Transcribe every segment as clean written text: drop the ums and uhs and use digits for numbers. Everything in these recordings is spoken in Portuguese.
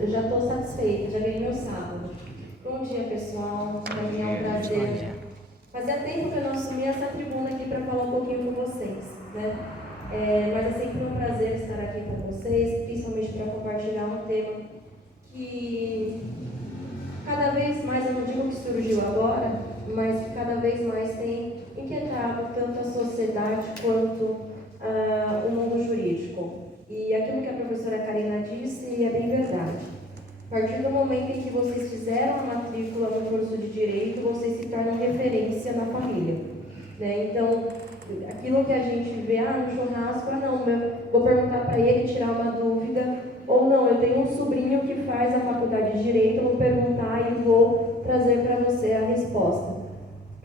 eu já estou satisfeita, já ganhei meu sábado. Bom dia, pessoal. Para mim é um prazer. Fazia tempo que eu não assumi essa tribuna aqui para falar um pouquinho com vocês, né? Mas é sempre um prazer estar aqui com vocês, principalmente para compartilhar um tema que cada vez mais, eu não digo que surgiu agora, mas que cada vez mais tem inquietado tanto a sociedade quanto o mundo jurídico. E aquilo que a professora Karina disse é bem verdade. A partir do momento em que vocês fizeram a matrícula no curso de Direito, vocês se tornam referência na família, né? Então, aquilo que a gente vê, no churrasco, vou perguntar para ele, tirar uma dúvida, ou não, eu tenho um sobrinho que faz a faculdade de Direito, eu vou perguntar e vou trazer para você a resposta.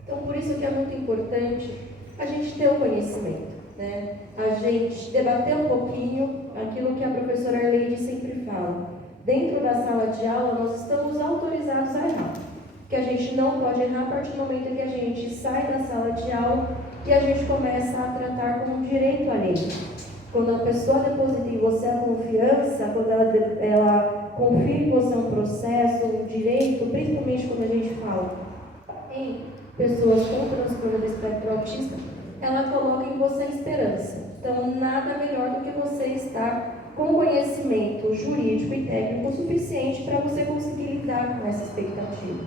Então, por isso que é muito importante a gente ter o conhecimento, né? A gente debater um pouquinho aquilo que a professora Arleide sempre fala. Dentro da sala de aula, nós estamos autorizados a errar. Que a gente não pode errar a partir do momento em que a gente sai da sala de aula e a gente começa a tratar como um direito alheio. Quando a pessoa deposita em você a confiança, quando ela confia em você um processo, um direito, principalmente quando a gente fala em pessoas com transtorno do espectro autista, ela coloca em você a esperança. Então, nada melhor do que você estar com conhecimento jurídico e técnico suficiente para você conseguir lidar com essa expectativa.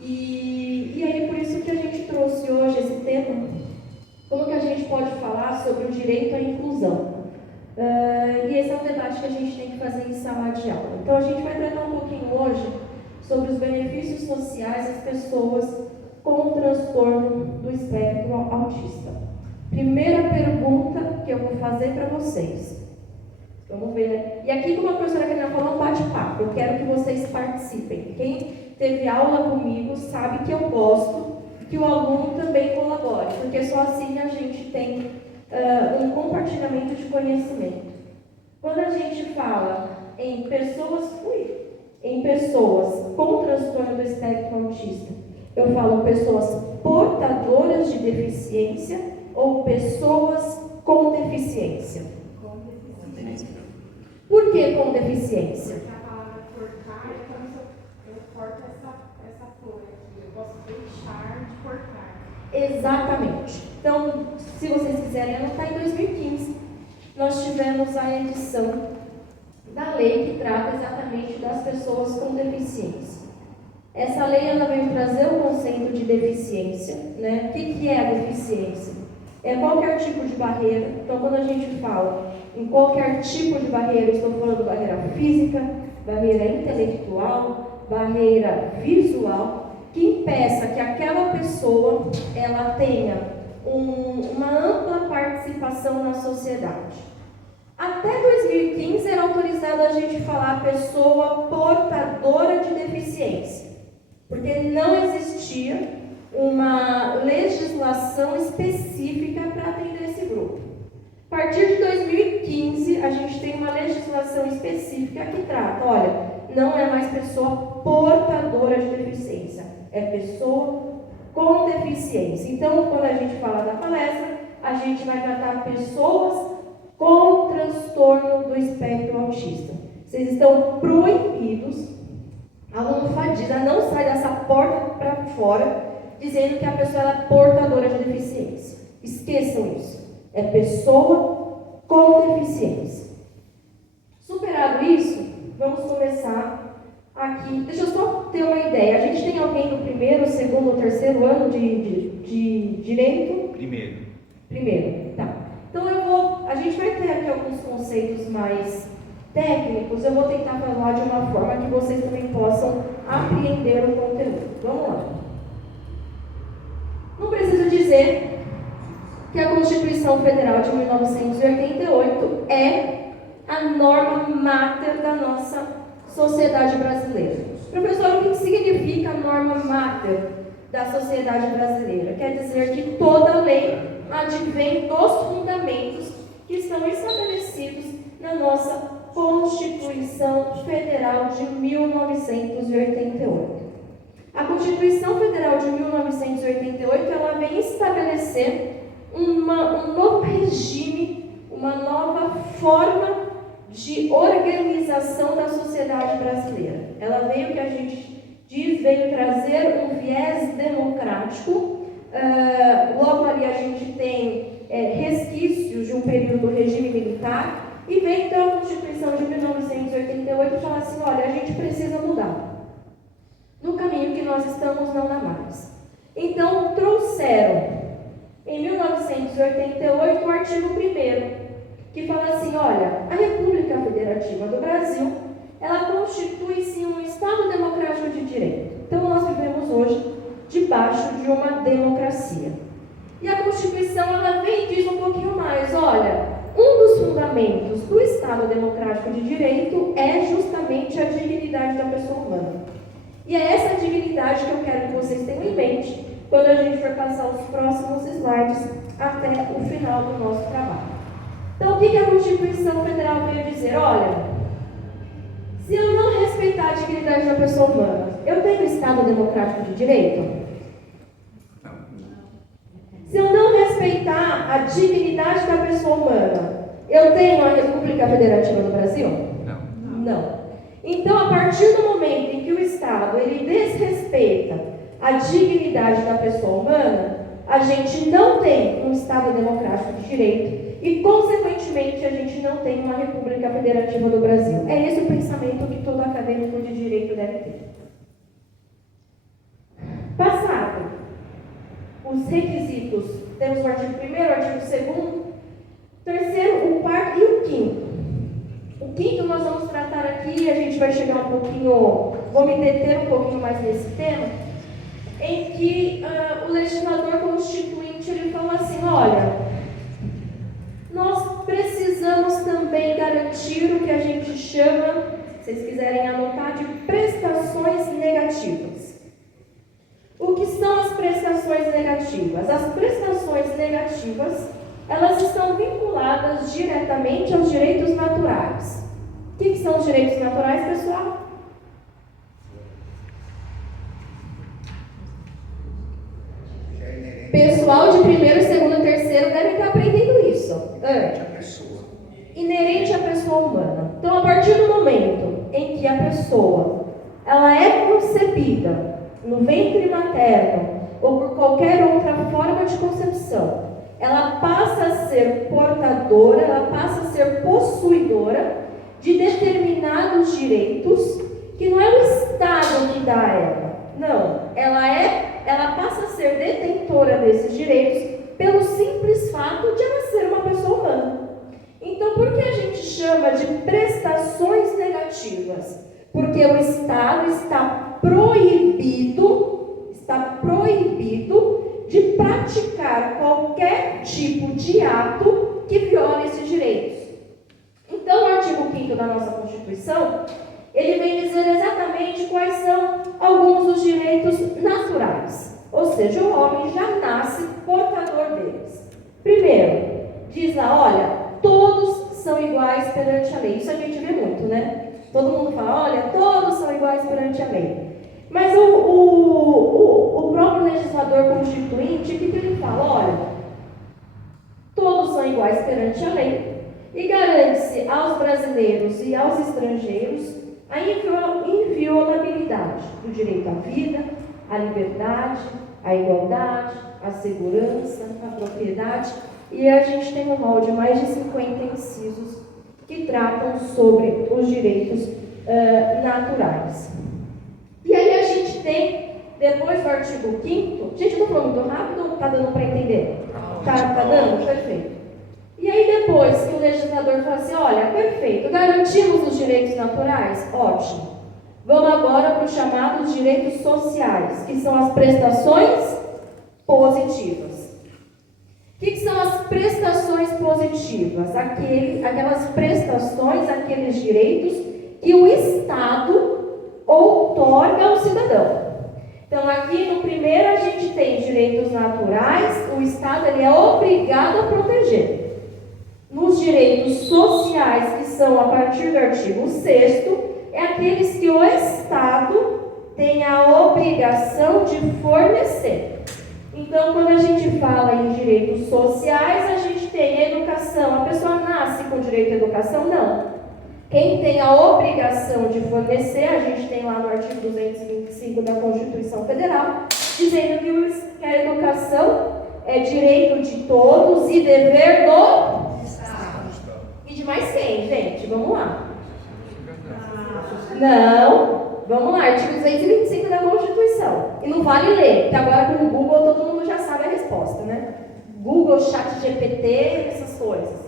E aí, por isso que a gente trouxe hoje esse tema, como que a gente pode falar sobre o direito à inclusão. E esse é um debate que a gente tem que fazer em sala de aula. Então, a gente vai tratar um pouquinho hoje sobre os benefícios sociais das pessoas com transtorno do espectro autista. Primeira pergunta que eu vou fazer para vocês. Vamos ver, né? E aqui, como a professora Karina falou, um bate-papo. Eu quero que vocês participem. Quem teve aula comigo sabe que eu gosto que o aluno também colabore, porque só assim a gente tem um compartilhamento de conhecimento. Quando a gente fala em pessoas com transtorno do espectro autista, eu falo pessoas portadoras de deficiência ou pessoas com deficiência? Com deficiência. Por que com deficiência? Porque a palavra cortar, então eu corto essa flor aqui, eu posso deixar de cortar. Exatamente. Então, se vocês quiserem anotar, em 2015, nós tivemos a edição da lei que trata exatamente das pessoas com deficiência. Essa lei ela veio trazer o conceito de deficiência, né? O que é a deficiência? É qualquer tipo de barreira. Então, quando a gente fala em qualquer tipo de barreira, estou falando barreira física, barreira intelectual, barreira visual, que impeça que aquela pessoa ela tenha uma ampla participação na sociedade. Até 2015 era autorizado a gente falar pessoa portadora de deficiência, porque não existia uma legislação específica para atender esse grupo. A partir de 2015, a gente tem uma legislação específica que trata, olha, não é mais pessoa portadora de deficiência, é pessoa com deficiência. Então, quando a gente fala da palestra, a gente vai tratar pessoas com transtorno do espectro autista. Vocês estão proibidos, a almofadinha não sai dessa porta para fora, dizendo que a pessoa é portadora de deficiência. Esqueçam isso. É pessoa com deficiência. Superado isso, vamos começar aqui. Deixa eu só ter uma ideia. A gente tem alguém no primeiro, segundo ou terceiro ano de direito? Primeiro, tá. Então a gente vai ter aqui alguns conceitos mais técnicos. Eu vou tentar falar de uma forma que vocês também possam apreender o conteúdo. Vamos lá. Não preciso dizer que a Constituição Federal de 1988 é a norma máter da nossa sociedade brasileira. Professor, o que significa a norma máter da sociedade brasileira? Quer dizer que toda lei advém dos fundamentos que estão estabelecidos na nossa Constituição Federal de 1988. A Constituição Federal de 1988 ela vem estabelecer um novo regime, uma nova forma de organização da sociedade brasileira. Ela veio, que a gente diz, veio trazer um viés democrático. Logo ali a gente tem resquícios de um período do regime militar, e vem então a Constituição de 1988 e fala assim, olha, a gente precisa mudar. No caminho que nós estamos não dá mais. Então trouxeram, em 1988, o artigo 1º, que fala assim, olha, a República Federativa do Brasil, ela constitui-se um Estado democrático de direito. Então nós vivemos hoje debaixo de uma democracia. E a Constituição, ela vem e diz um pouquinho mais, olha, um dos fundamentos do Estado democrático de direito é justamente a dignidade da pessoa humana. E é essa dignidade que eu quero que vocês tenham em mente quando a gente for passar os próximos slides até o final do nosso trabalho. Então, o que a Constituição Federal veio dizer? Olha, se eu não respeitar a dignidade da pessoa humana, eu tenho Estado democrático de direito? Se eu não respeitar a dignidade da pessoa humana, eu tenho a República Federativa do Brasil? Não. Então, a partir do momento em que o Estado ele desrespeita a dignidade da pessoa humana, a gente não tem um Estado democrático de direito e, consequentemente, a gente não tem uma República Federativa do Brasil. É esse o pensamento que todo acadêmico de direito deve ter. Passado os requisitos, temos o artigo 1º, o artigo 2º, o 3º, o 4º e o 5º. O 5º nós vamos tratar aqui, a gente vai chegar um pouquinho, vou me deter um pouquinho mais nesse tema, em que o legislador constituinte ele fala assim, olha, nós precisamos também garantir o que a gente chama, se vocês quiserem anotar, de prestações negativas. O que são as prestações negativas? As prestações negativas, elas estão vinculadas diretamente aos direitos naturais. O que são os direitos naturais, pessoal? Pessoal de 1º, 2º, 3º devem estar aprendendo isso. Inerente à pessoa humana. Então, a partir do momento em que a pessoa ela é concebida no ventre materno ou por qualquer outra forma de concepção, ela passa a ser portadora, ela passa a ser possuidora de determinados direitos que não é o Estado que dá a ela. Não, ela passa a ser detentora desses direitos pelo simples fato de ela ser uma pessoa humana. Então, por que a gente chama de prestações negativas? Porque o Estado está proibido de praticar qualquer tipo de ato que viole esses direitos. Então, o artigo 5º da nossa Constituição, ele vem dizer exatamente quais são alguns dos direitos naturais. Ou seja, o homem já nasce portador deles. Primeiro, diz lá, olha, todos são iguais perante a lei. Isso a gente vê muito, né? Todo mundo fala, olha, todos são iguais perante a lei. Mas o próprio legislador constituinte, o que ele fala? Olha, todos são iguais perante a lei e garante-se aos brasileiros e aos estrangeiros a inviolabilidade do direito à vida, à liberdade, à igualdade, à segurança, à propriedade. E a gente tem um rol de mais de 50 incisos que tratam sobre os direitos naturais. E aí a gente tem, depois do artigo 5º, gente, eu estou falando muito rápido ou está dando para entender? Tá dando? Perfeito. E aí depois que o legislador fala assim, olha, perfeito, garantimos os direitos naturais? Ótimo. Vamos agora para os chamados direitos sociais, que são as prestações positivas. O que são as prestações positivas? Aquelas prestações, aqueles direitos que o Estado outorga ao cidadão. Então, aqui no primeiro a gente tem direitos naturais, o Estado ele é obrigado a proteger. Nos direitos sociais, que são a partir do artigo 6º, é aqueles que o Estado tem a obrigação de fornecer. Então, quando a gente fala em direitos sociais, a gente tem a educação. A pessoa nasce com direito à educação? Não. Quem tem a obrigação de fornecer, a gente tem lá no artigo 225 da Constituição Federal, dizendo que a educação é direito de todos e dever do Estado. E de mais quem, gente? Vamos lá. Não, vamos lá, artigo 225 da Constituição. E não vale ler, porque agora com o Google todo mundo já sabe a resposta, né? Google, Chat GPT, essas coisas.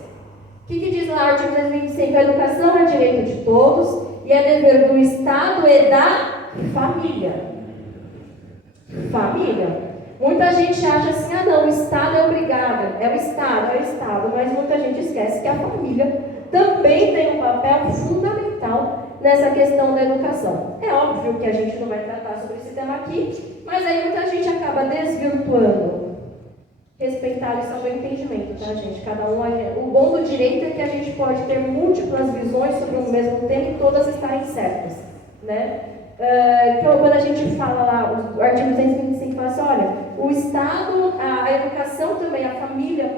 O que diz lá o artigo 225? A educação é direito de todos e é dever do Estado e da família. Família. Muita gente acha assim, não, o Estado é obrigado. É o Estado, mas muita gente esquece que a família também tem um papel fundamental nessa questão da educação. É óbvio que a gente não vai tratar sobre esse tema aqui, mas aí muita gente acaba desvirtuando. Respeitar isso é o meu entendimento, tá, gente? Cada um, o bom do direito é que a gente pode ter múltiplas visões sobre o mesmo tema e todas estarem certas, né? Então, quando a gente fala lá, o artigo 225 fala assim, olha, o Estado, a educação também, a família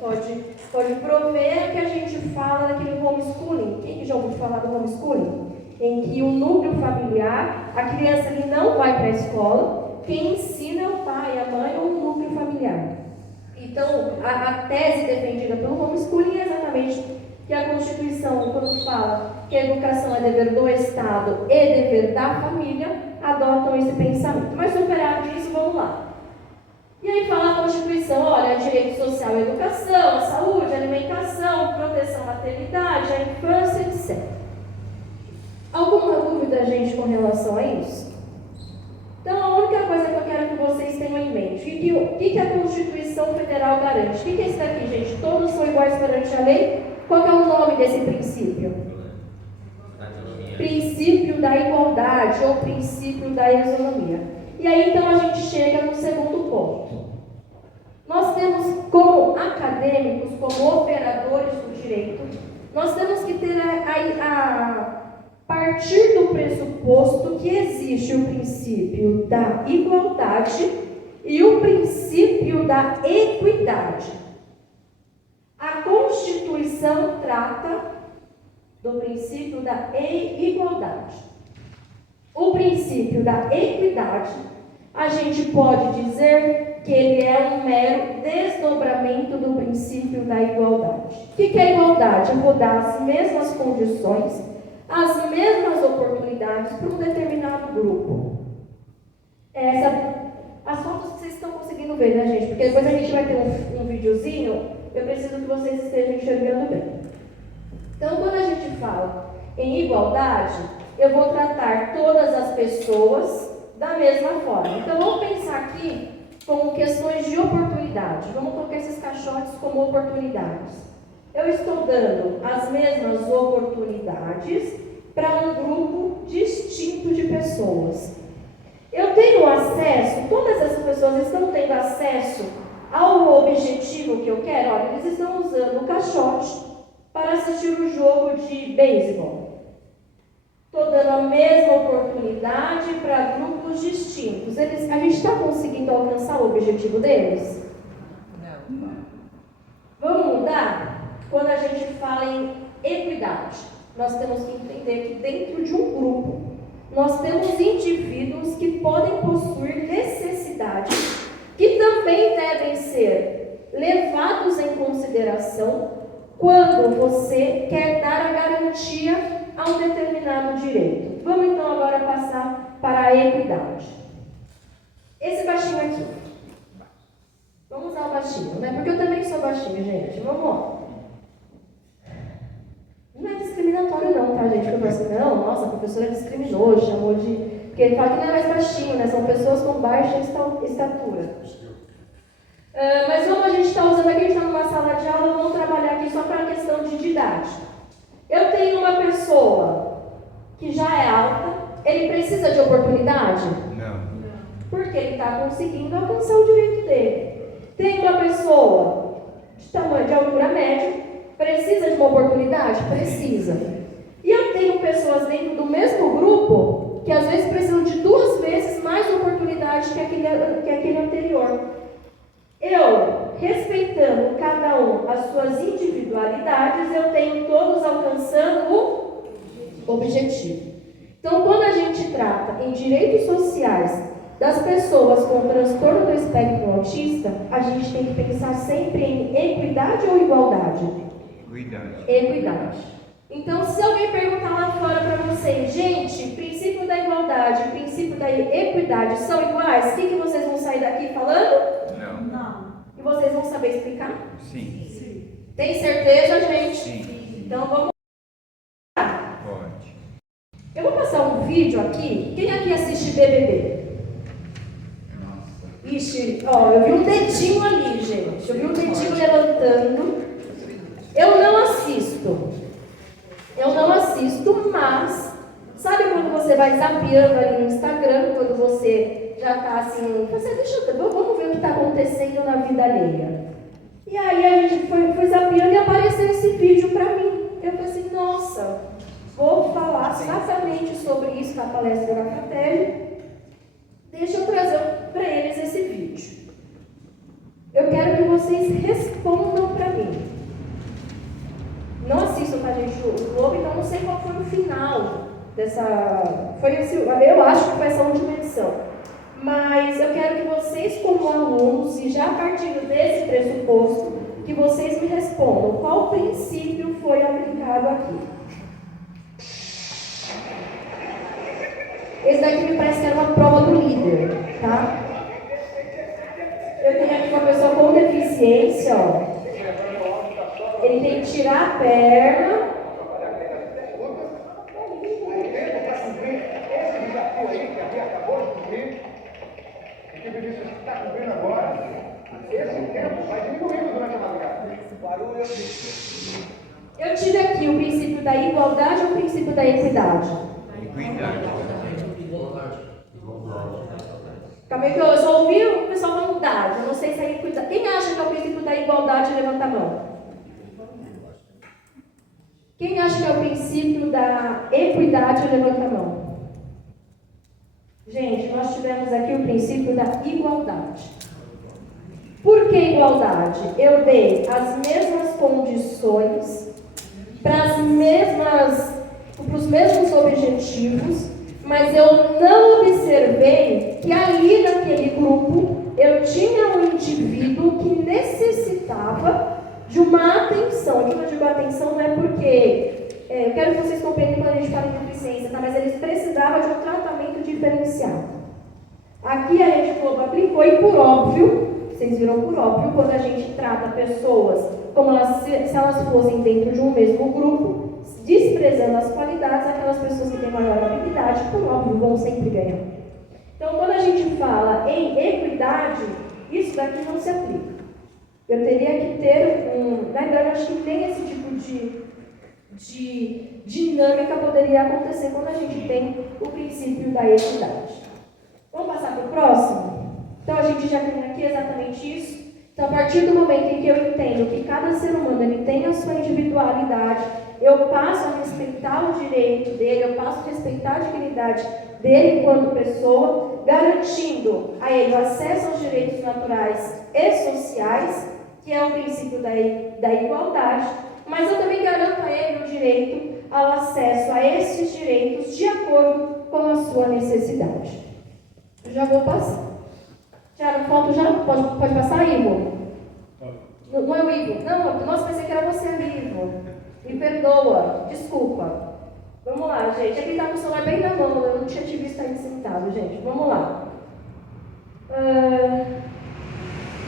pode prover que a gente fala daquele homeschooling. Quem que já ouviu falar do homeschooling? Em que o núcleo familiar, a criança ali não vai para a escola, quem ensina é o pai, a mãe ou o núcleo familiar. Então, a tese defendida pelo homeschooling é exatamente que a Constituição, quando fala que a educação é dever do Estado e dever da família, adotam esse pensamento. Mas superado isso, vamos lá. E aí fala a Constituição, olha, direito social à educação, à saúde, à alimentação, proteção à maternidade, à infância, etc. Alguma dúvida, gente, com relação a isso? Então, a única coisa que eu quero que vocês tenham em mente, o que a Constituição Federal garante? O que é isso daqui, gente? Todos são iguais perante a lei? Qual é o nome desse princípio? Princípio da igualdade ou princípio da isonomia. E aí, então, a gente chega no segundo ponto. Nós temos, como acadêmicos, como operadores do direito, nós temos que ter a partir do pressuposto que existe o princípio da igualdade e o princípio da equidade. A Constituição trata do princípio da igualdade. O princípio da equidade, a gente pode dizer que ele é um mero desdobramento do princípio da igualdade. O que é igualdade? Eu vou dar as mesmas condições, as mesmas oportunidades para um determinado grupo. As fotos que vocês estão conseguindo ver, né, gente? Porque depois a gente vai ter um videozinho, eu preciso que vocês estejam enxergando bem. Então, quando a gente fala em igualdade, eu vou tratar todas as pessoas da mesma forma. Então, vamos pensar aqui como questões de oportunidade. Vamos colocar esses caixotes como oportunidades. Eu estou dando as mesmas oportunidades para um grupo distinto de pessoas. Eu tenho acesso, todas essas pessoas estão tendo acesso ao objetivo que eu quero. Olha, eles estão usando o caixote para assistir o jogo de beisebol. Estou dando a mesma oportunidade para grupos distintos. A gente está conseguindo alcançar o objetivo deles? Não. Vamos mudar? Quando a gente fala em equidade, nós temos que entender que dentro de um grupo, nós temos indivíduos que podem possuir necessidades que também devem ser levados em consideração quando você quer dar a garantia a um determinado direito. Vamos então agora passar para a equidade. Esse baixinho aqui. Vamos usar o baixinho, né? Porque eu também sou baixinho, gente. Vamos lá. Não é discriminatório não, tá, gente? Porque eu falo assim, não, nossa, a professora discriminou, chamou de... Porque ele fala que não é mais baixinho, né? São pessoas com baixa estatura. Mas como a gente está usando aqui, a gente está numa sala de aula, vamos trabalhar aqui só para a questão de didática. Eu tenho uma pessoa que já é alta, ele precisa de oportunidade? Não. Porque ele está conseguindo alcançar o direito dele. Tem uma pessoa de tamanho, de altura média, precisa de uma oportunidade? Precisa. E eu tenho pessoas dentro do mesmo grupo que às vezes precisam de 2 vezes mais oportunidade que aquele anterior. Eu, respeitando cada um as suas individualidades, eu tenho todos alcançando o objetivo. Então, quando a gente trata em direitos sociais das pessoas com transtorno do espectro autista, a gente tem que pensar sempre em equidade ou igualdade? Equidade. Então, se alguém perguntar lá fora para vocês, gente, princípio da igualdade e princípio da equidade são iguais, o que vocês vão sair daqui falando? Não. E vocês vão saber explicar? Sim. Tem certeza, gente? Sim. Então, vamos. Pode. Eu vou passar um vídeo aqui. Quem aqui assiste BBB? Nossa. Ixi, ó, eu vi um dedinho ali, gente. Eu vi um dedinho levantando. Eu não assisto, mas sabe quando você vai zapeando ali no Instagram, quando você já tá assim, vamos ver o que está acontecendo na vida alheia. E aí a gente foi zapeando e apareceu esse vídeo para mim. Eu falei assim, nossa, vou falar exatamente sobre isso na palestra da Fratelli. Deixa eu trazer para eles esse vídeo. Eu quero que vocês respondam para mim. Não assistam, tá, gente, o Globo, então não sei qual foi o final dessa... eu acho que foi essa última edição. Mas eu quero que vocês, como alunos, e já a partir desse pressuposto, que vocês me respondam qual princípio foi aplicado aqui. Esse daqui me parece que era uma prova do líder, tá? Eu tenho aqui uma pessoa com deficiência, ó. Ele tem que tirar a perna. Eu tive aqui o princípio da igualdade ou o princípio da equidade? Equidade. Calma aí que eu só ouvi o pessoal falando idade. Eu não sei se é equidade. Quem acha que é o princípio da igualdade, levanta a mão. Quem acha que é o princípio da equidade, levanta a mão. Gente, nós tivemos aqui o princípio da igualdade. Por que igualdade? Eu dei as mesmas condições para os mesmos objetivos, mas eu não observei que ali naquele grupo eu tinha um indivíduo que necessitava de uma atenção. Quando eu digo atenção, não é porque... eu quero que vocês compreendam quando a gente fala em deficiência, tá? Mas eles precisavam de um tratamento diferenciado. Aqui a Rede Globo aplicou e por óbvio, vocês viram por óbvio, quando a gente trata pessoas como se elas fossem dentro de um mesmo grupo, desprezando as qualidades, aquelas pessoas que têm maior habilidade, por óbvio, vão sempre ganhar. Então, quando a gente fala em equidade, isso daqui não se aplica. Eu teria que ter na verdade, eu acho que nem esse tipo de dinâmica poderia acontecer quando a gente tem o princípio da equidade. Vamos passar para o próximo? Então, a gente já tem aqui exatamente isso. Então, a partir do momento em que eu entendo que cada ser humano ele tem a sua individualidade, eu passo a respeitar o direito dele, eu passo a respeitar a dignidade dele enquanto pessoa, garantindo a ele o acesso aos direitos naturais e sociais, que é o princípio da igualdade, mas eu também garanto a ele o direito ao acesso a esses direitos de acordo com a sua necessidade. Eu já vou passar. Tiago, foto já? Pode passar, Ivo? Não é o Ivo? Não, nossa, pensei que era você ali, Ivo. Me perdoa, desculpa. Vamos lá, gente. Aqui está com o celular bem na mão, eu não tinha te visto aí sentado, gente. Vamos lá.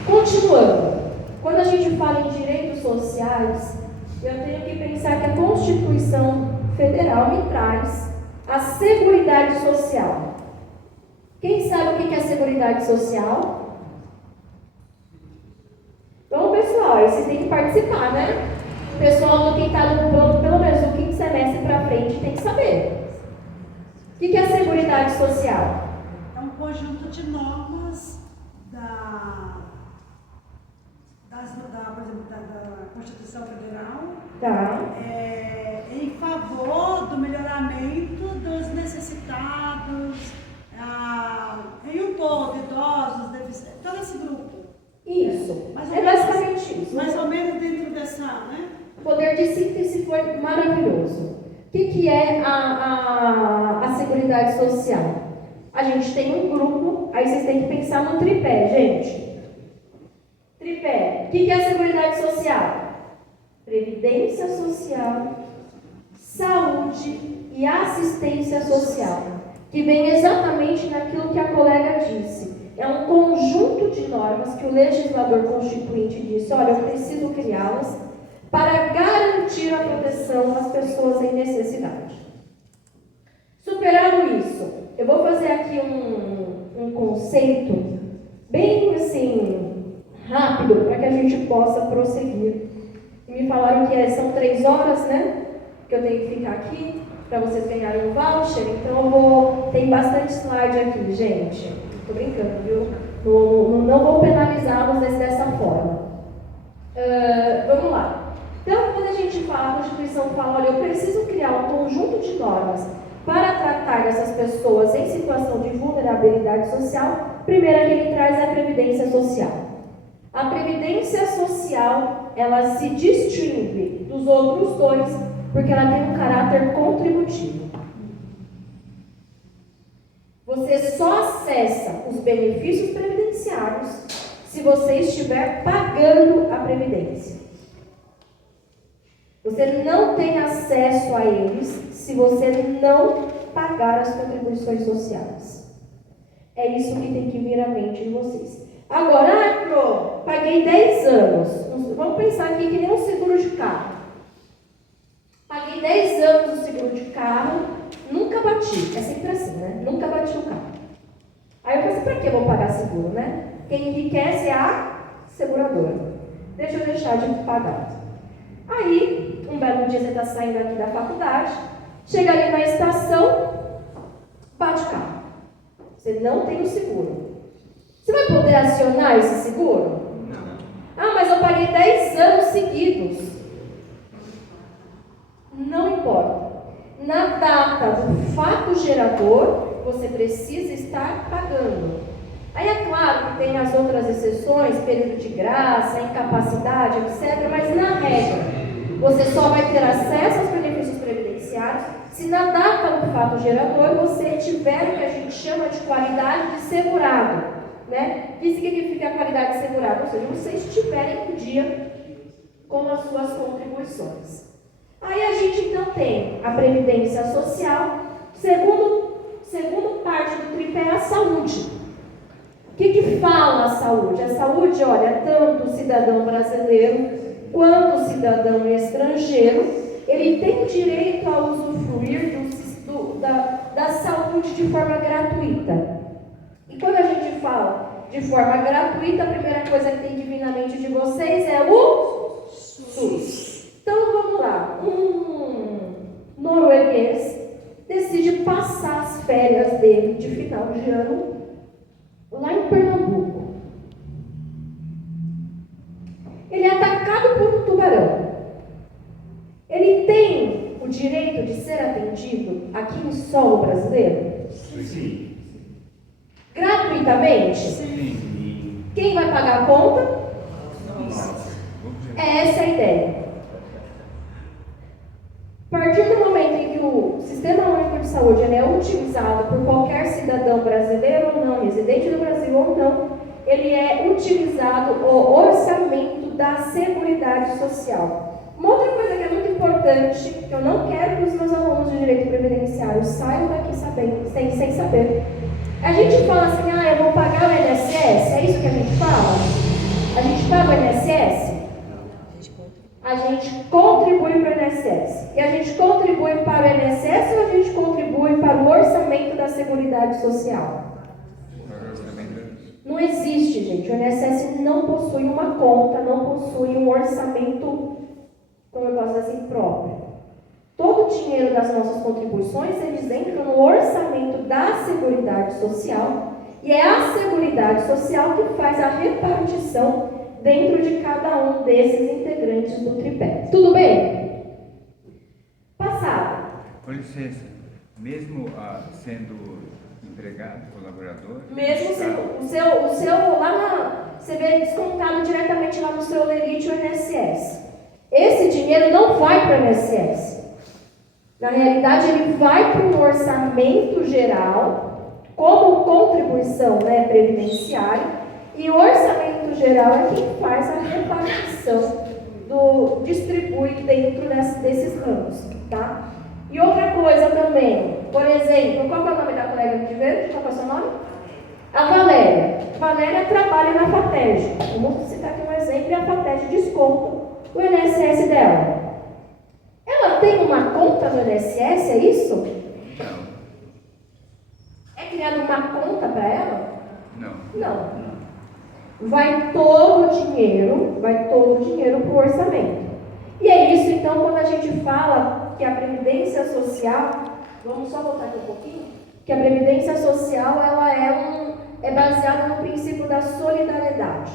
Continuando. Quando a gente fala em direitos sociais, eu tenho que pensar que a Constituição Federal me traz a Seguridade Social. Quem sabe o que é a Seguridade Social? Bom, pessoal, aí vocês têm que participar, né? O pessoal que está pelo menos no quinto semestre para frente tem que saber. O que é a Seguridade Social? É um conjunto de normas por exemplo, da Constituição Federal, Tá. em favor do melhoramento dos necessitados, em um todo, idosos, deficientes, todo esse grupo. Isso. Mais ou É menos, basicamente isso. Mais ou menos dentro dessa, né? O poder de síntese foi maravilhoso. O que é a Seguridade Social? A gente tem um grupo, aí vocês têm que pensar no tripé, gente. Tripé. O que é a Seguridade Social? Previdência Social, Saúde e Assistência Social, que vem exatamente naquilo que a colega disse. É um conjunto de normas que o legislador constituinte disse, olha, eu preciso criá-las para garantir a proteção às pessoas em necessidade. Superando isso, eu vou fazer aqui um conceito bem assim, rápido, para que a gente possa prosseguir. Me falaram que são 3 horas, né? Que eu tenho que ficar aqui para vocês ganharem um voucher. Então tem bastante slide aqui, gente. Tô brincando, viu? Não vou penalizá-los dessa forma. Vamos lá. Então, quando a gente fala, a Constituição fala, olha, eu preciso criar um conjunto de normas para tratar dessas pessoas em situação de vulnerabilidade social, primeiro que ele traz é a Previdência Social. A Previdência Social, ela se distingue dos outros dois, porque ela tem um caráter contributivo. Você só acessa os benefícios previdenciários se você estiver pagando a Previdência. Você não tem acesso a eles se você não pagar as contribuições sociais. É isso que tem que vir à mente de vocês. Agora, Pro, paguei 10 anos. Vamos pensar aqui que nem um seguro de carro. Paguei 10 anos o seguro de carro, nunca bati. É sempre assim, né? Nunca bati o carro. Aí eu pensei, para que eu vou pagar seguro, né? Quem enriquece é a seguradora. Deixa eu deixar de pagar. Aí, um belo dia você está saindo aqui da faculdade, chega ali na estação, bate o carro. Você não tem o seguro. Você vai poder acionar esse seguro? Não. Ah, mas eu paguei 10 anos seguidos. Não importa. Na data do fato gerador, você precisa estar pagando. Aí é claro que tem as outras exceções, período de graça, incapacidade, etc. Mas na regra, você só vai ter acesso aos benefícios previdenciários se na data do fato gerador você tiver o que a gente chama de qualidade de segurado. Né? O que significa a qualidade de segurado? Ou seja, vocês estiverem em dia com as suas contribuições. Aí a gente então tem a Previdência Social, segundo parte do tripé é a saúde. O que fala a saúde? A saúde, olha, tanto o cidadão brasileiro quanto o cidadão estrangeiro, ele tem direito a usufruir da saúde de forma gratuita. E quando a gente fala de forma gratuita, a primeira coisa que tem que vir na mente de vocês é o SUS. Então vamos lá, um norueguês decide passar as férias dele de final de ano lá em Pernambuco. Ele é atacado por um tubarão. Ele tem o direito de ser atendido aqui em solo brasileiro? Sim. Gratuitamente? Sim. Quem vai pagar a conta? Essa é a ideia. A partir do momento em que o Sistema Único de Saúde ele é utilizado por qualquer cidadão brasileiro ou não, residente do Brasil ou não, ele é utilizado o orçamento da Seguridade Social. Uma outra coisa que é muito importante, que eu não quero que os meus alunos de Direito Previdenciário saiam daqui sabendo, sem saber. A gente fala assim, eu vou pagar o INSS, é isso que a gente fala? A gente paga o INSS? A gente contribui para o INSS. E a gente contribui para o INSS ou a gente contribui para o orçamento da Seguridade Social? Não existe, gente. O INSS não possui uma conta, não possui um orçamento, como eu posso dizer assim, próprio. Todo o dinheiro das nossas contribuições, eles entram no orçamento da Seguridade Social e é a Seguridade Social que faz a repartição dentro de cada um desses integrantes do tripé. Tudo bem? Passado. Com licença, mesmo sendo empregado, colaborador? Mesmo sendo, o seu lá você vê descontado diretamente lá no seu lerite o INSS. Esse dinheiro não vai para o INSS. Na realidade, ele vai para um orçamento geral, como contribuição, né, previdenciária, e o orçamento geral é quem faz a repartição, distribui dentro desses ramos, tá? E outra coisa também, por exemplo, qual que é o nome da colega de verde? Qual que é o seu nome? A Valéria. Valéria trabalha na FATEG. Vamos citar aqui um exemplo, e a FATEG desconta o INSS dela. Ela tem uma conta no INSS, é isso? Não. É criada uma conta para ela? Não. Não. Vai todo o dinheiro para o orçamento. E é isso, então, quando a gente fala que a Previdência Social, vamos só voltar aqui um pouquinho, que a Previdência Social, ela é baseada no princípio da solidariedade.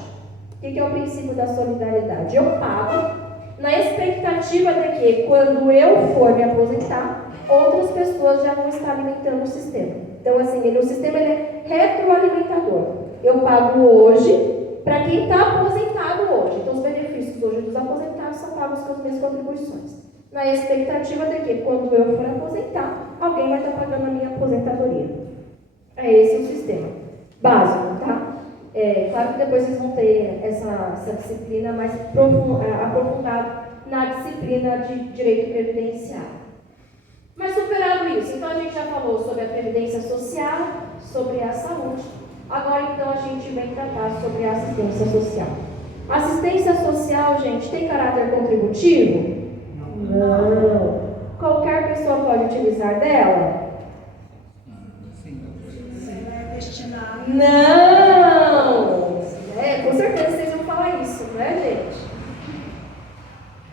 O que é o princípio da solidariedade? Eu pago na expectativa de que, quando eu for me aposentar, outras pessoas já vão estar alimentando o sistema. Então, assim, o sistema ele é retroalimentador. Eu pago hoje para quem está aposentado hoje. Então, os benefícios hoje dos aposentados são pagos com as minhas contribuições. Na expectativa de que, quando eu for aposentar, alguém vai estar pagando a minha aposentadoria. É esse o sistema básico, tá? Claro que depois vocês vão ter essa disciplina mais aprofundada na disciplina de direito previdenciário. Mas superado isso, então a gente já falou sobre a previdência social, sobre a saúde. Agora, então, a gente vem tratar sobre a assistência social. Assistência social, gente, tem caráter contributivo? Não. Qualquer pessoa pode utilizar dela? Sim. É destinado. Não! Com certeza vocês vão falar isso, não é, gente?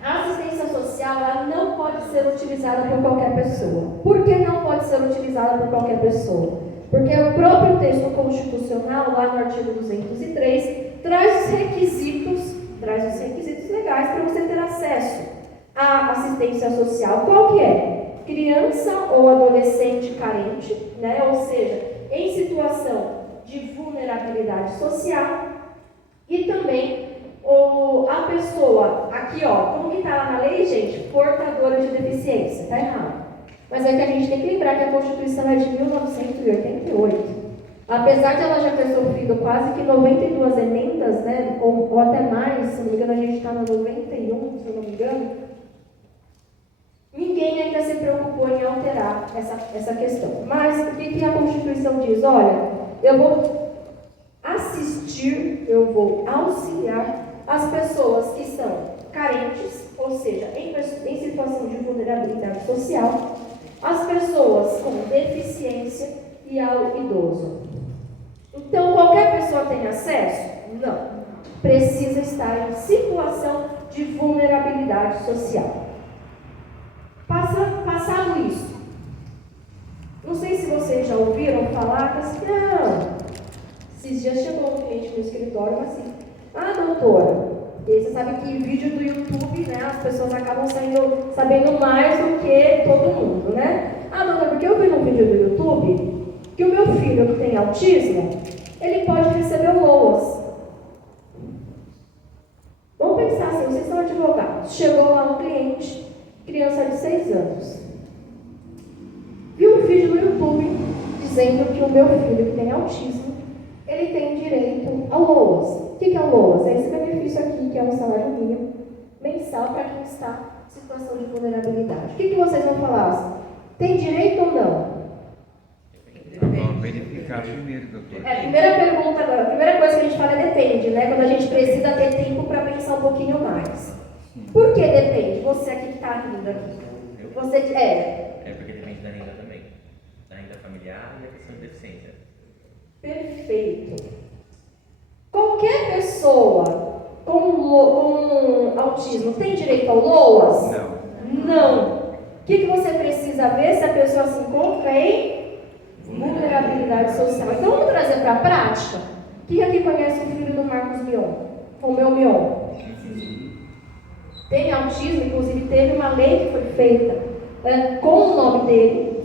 A assistência social, ela não pode ser utilizada por qualquer pessoa. Por que não pode ser utilizada por qualquer pessoa? Porque o próprio texto constitucional, lá no artigo 203, traz os requisitos legais para você ter acesso à assistência social. Qual que é? Criança ou adolescente carente, né? Ou seja, em situação de vulnerabilidade social, e também a pessoa, aqui ó, como que está lá na lei, gente? Portadora de deficiência, tá errado. Mas é que a gente tem que lembrar que a Constituição é de 1988. Apesar de ela já ter sofrido quase que 92 emendas, né, ou até mais, se não me engano, a gente está no 91, se eu não me engano, ninguém ainda se preocupou em alterar essa questão. Mas o que a Constituição diz? Olha, eu vou assistir, eu vou auxiliar as pessoas que são carentes, ou seja, em situação de vulnerabilidade social, as pessoas com deficiência e ao idoso. Então, qualquer pessoa tem acesso? Não. Precisa estar em situação de vulnerabilidade social. Passado isso, não sei se vocês já ouviram falar, mas não. Esses dias chegou um cliente no escritório assim, doutora, e você sabe que vídeo do YouTube, né, as pessoas acabam sabendo mais do que todo mundo, né? Doutora, porque eu vi num vídeo do YouTube que o meu filho que tem autismo, ele pode receber o LOAS. Vamos pensar assim, vocês são advogados, chegou lá um cliente, criança de 6 anos, viu um vídeo no YouTube dizendo que o meu filho que tem autismo, ele tem direito ao LOAS. O que é o LOAS? É esse benefício aqui, que é um salário mínimo mensal para quem está em situação de vulnerabilidade. O que vocês vão falar? Tem direito ou não? Vamos verificar primeiro, doutor. A primeira pergunta agora, a primeira coisa que a gente fala é depende, né? Quando a gente precisa ter tempo para pensar um pouquinho mais. Por que depende? Você aqui que está rindo aqui. Você É porque depende da renda também. Da renda familiar e da questão de deficiência. Perfeito. Qualquer pessoa com autismo tem direito ao LOAS? Não. Não. O que você precisa ver se a pessoa se encontra em vulnerabilidade social? Então vamos trazer para a prática. Quem aqui conhece o filho do Marcos Mion? Romeu Mion? Tem autismo, inclusive teve uma lei que foi feita com o nome dele.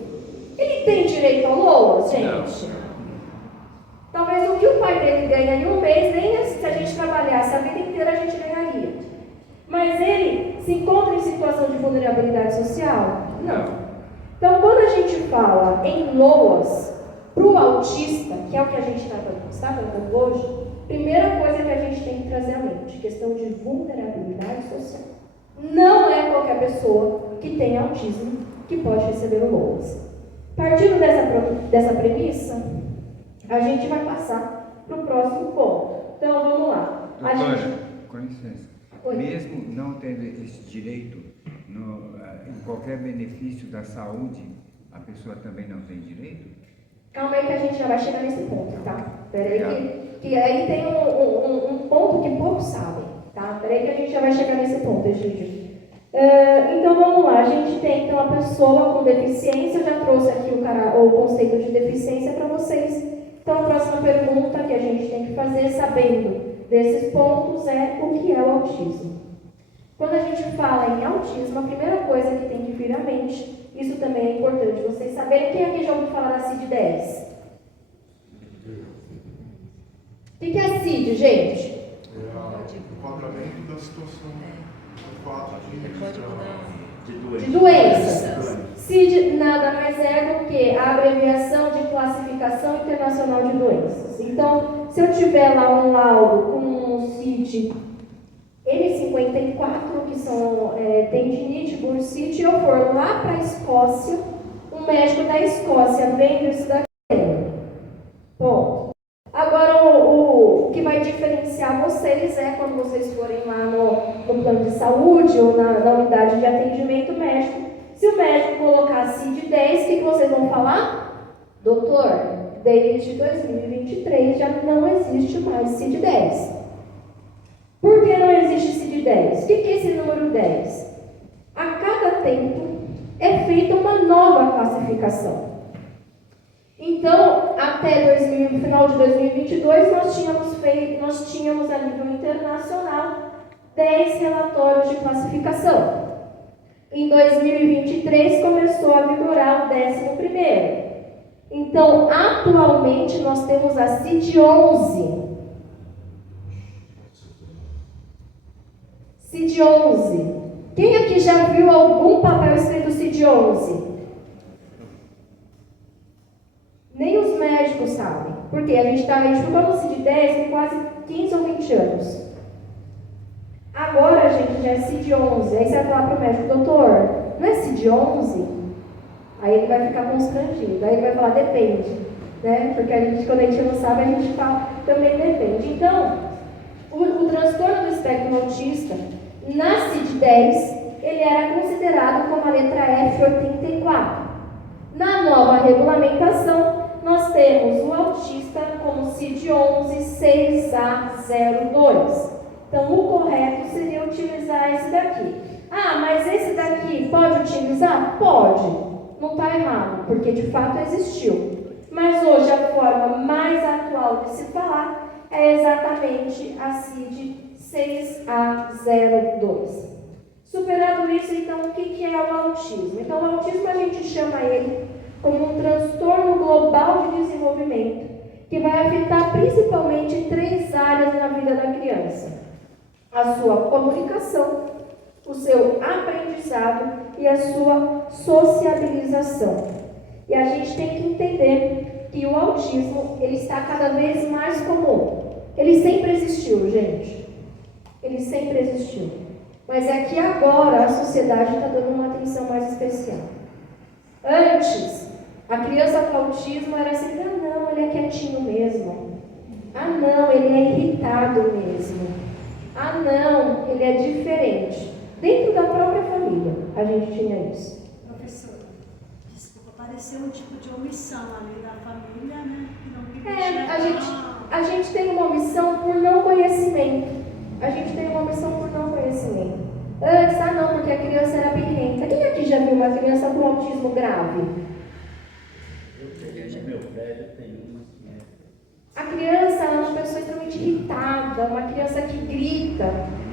Ele tem direito ao LOAS, gente? Não. Talvez o que o pai dele ganha em um mês, nem se a gente trabalhasse a vida inteira a gente ganharia. Mas ele se encontra em situação de vulnerabilidade social? Não. Então, quando a gente fala em LOAS para o autista, que é o que a gente está tratando hoje, primeira coisa que a gente tem que trazer à mente, questão de vulnerabilidade social. Não é qualquer pessoa que tem autismo que pode receber o LOAS. Partindo dessa premissa, a gente vai passar para o próximo ponto. Então, vamos lá. Doutora, com licença. Oi. Mesmo não tendo esse direito, em qualquer benefício da saúde, a pessoa também não tem direito? Calma aí que a gente já vai chegar nesse ponto, tá? Peraí que aí tem um ponto que poucos sabem, tá? Peraí que a gente já vai chegar nesse ponto, Egídio. Então vamos lá, a gente tem então a pessoa com deficiência, eu já trouxe aqui o conceito de deficiência para vocês. Então a próxima pergunta que a gente tem que fazer, sabendo desses pontos, é o que é o autismo? Quando a gente fala em autismo, a primeira coisa que tem que vir à mente, isso também é importante vocês saberem, quem aqui já ouviu falar da CID-10? O que é CID, gente? É o enquadramento da situação do quadro De doenças. CID nada mais é do que a abreviação de Classificação Internacional de Doenças. Então, se eu tiver lá um laudo com um CID N54, que são tendinite, bursite, e eu for lá para a Escócia, um médico da Escócia vendo isso daqui. Ponto. Agora, o que vai diferenciar vocês é quando vocês forem lá no plano de saúde ou na unidade de atendimento médico. Se o médico colocar CID-10, o que vocês vão falar? Doutor, desde 2023 já não existe mais CID-10. Por que não existe CID-10? O que é esse número 10? A cada tempo é feita uma nova classificação. Então, até no final de 2022, nós tínhamos a nível internacional 10 relatórios de classificação. Em 2023 começou a vigorar o 11º. Então, atualmente nós temos a CID-11. CID-11. Quem aqui já viu algum papel escrito CID-11? Nem os médicos sabem. Porque a gente ficou no CID-10 tem quase 15 ou 20 anos. Agora, gente, já é CID-11. Aí você vai falar para o médico, doutor, não é CID-11? Aí ele vai ficar constrangido. Aí ele vai falar, depende. Né? Porque quando a gente não sabe, a gente fala, também depende. Então, o transtorno do espectro autista, na CID-10, ele era considerado como a letra F84. Na nova regulamentação, nós temos o autista como CID-11 6A02. Então, o correto seria utilizar esse daqui. Ah, mas esse daqui pode utilizar? Pode. Não está errado, porque de fato existiu. Mas hoje a forma mais atual de se falar é exatamente a CID 6A02. Superado isso, então, o que é o autismo? Então, o autismo a gente chama ele como um transtorno global de desenvolvimento, que vai afetar principalmente 3 áreas na vida da criança: a sua comunicação, o seu aprendizado e a sua sociabilização. E a gente tem que entender que o autismo, ele está cada vez mais comum. Ele sempre existiu, gente. Ele sempre existiu. Mas é que agora a sociedade está dando uma atenção mais especial. Antes, a criança com autismo era assim, ah não, ele é quietinho mesmo. Ah não, ele é irritado mesmo. Ah não, ele é diferente. Dentro da própria família, a gente tinha isso. Professora, desculpa, pareceu um tipo de omissão ali da família, né? Que não queria A gente tem uma omissão por não conhecimento. Antes, não, porque a criança era birrenta. Quem aqui já viu uma criança com autismo grave? Meu prédio tem um. A criança é uma pessoa extremamente irritada, uma criança que grita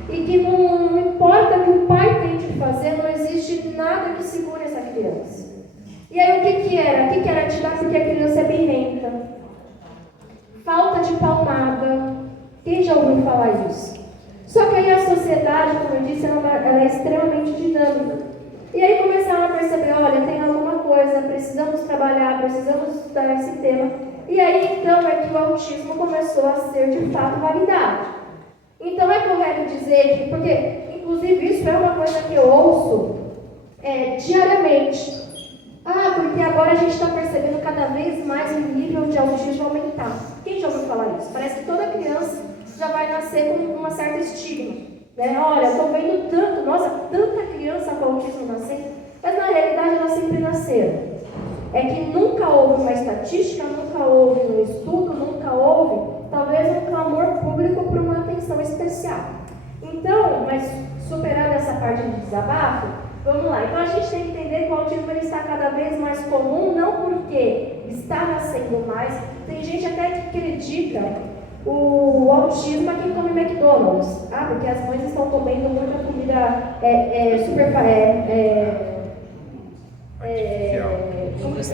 e que não importa o que o pai tente fazer, não existe nada que segure essa criança. E aí o que era? O que era tirar porque a criança é birrenta? Falta de palmada. Quem já ouviu falar isso? Só que aí a sociedade, como eu disse, ela é extremamente dinâmica. E aí começaram a perceber, olha, tem alguma coisa, precisamos trabalhar, precisamos estudar esse tema. E aí então é que o autismo começou a ser de fato validado. Então é correto dizer que, porque inclusive isso é uma coisa que eu ouço diariamente. Ah, porque agora a gente está percebendo cada vez mais o nível de autismo aumentar. Quem já ouviu falar isso? Parece que toda criança já vai nascer com uma certa estigma. Né? Olha, estou vendo tanto, nossa, tanta criança com autismo nascendo, mas na realidade elas sempre nasceram. É que nunca houve uma estatística, nunca houve um estudo, nunca houve, talvez, um clamor público para uma atenção especial. Então, mas superada essa parte de desabafo, vamos lá. Então a gente tem que entender que o autismo ele está cada vez mais comum, não porque está nascendo mais. Tem gente até que critica o autismo a quem come McDonald's. Ah, porque as mães estão comendo muita comida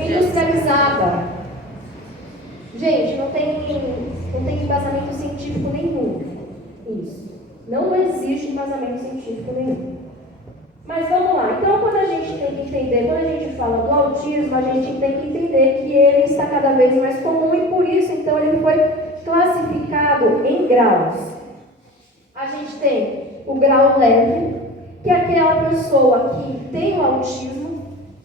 industrializada. Gente, não tem embasamento científico nenhum isso. Não existe embasamento científico nenhum. Mas vamos lá. Então, quando a gente tem que entender, quando a gente fala do autismo, a gente tem que entender que ele está cada vez mais comum e por isso, então, ele foi classificado em graus. A gente tem o grau leve, que é aquela pessoa que tem o autismo,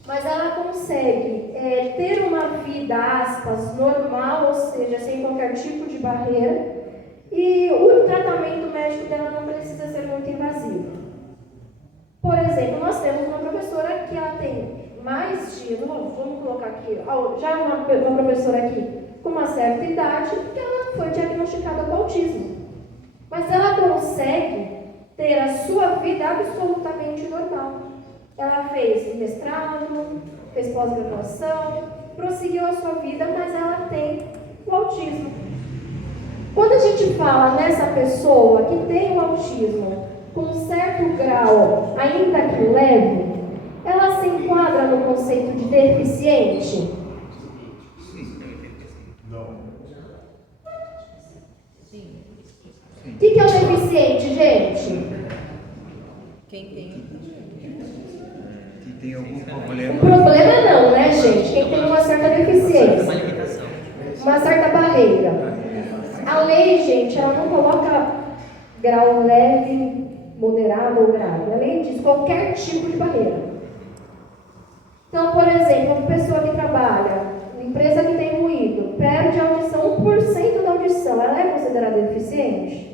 mas ela consegue ter uma vida, aspas, normal, ou seja, sem qualquer tipo de barreira, e o tratamento médico dela não precisa ser muito invasivo. Por exemplo, nós temos uma professora que ela tem mais de, vamos colocar aqui, já uma professora aqui com uma certa idade, que ela foi diagnosticada com autismo. Mas ela consegue ter a sua vida absolutamente normal. Ela fez mestrado, fez pós-graduação, prosseguiu a sua vida, mas ela tem o autismo. Quando a gente fala nessa pessoa que tem o autismo com um certo grau, ainda que leve, ela se enquadra no conceito de deficiente? Não. O que é o deficiente, gente? Que tem algum problema. O problema não, né, gente? Quem tem uma certa Uma deficiência, limitação. uma certa barreira. A lei, gente, ela não coloca grau leve, moderado ou grave. A lei diz qualquer tipo de barreira. Então, por exemplo, uma pessoa que trabalha, uma empresa que tem ruído, perde a audição, 1% da audição, ela é considerada deficiente?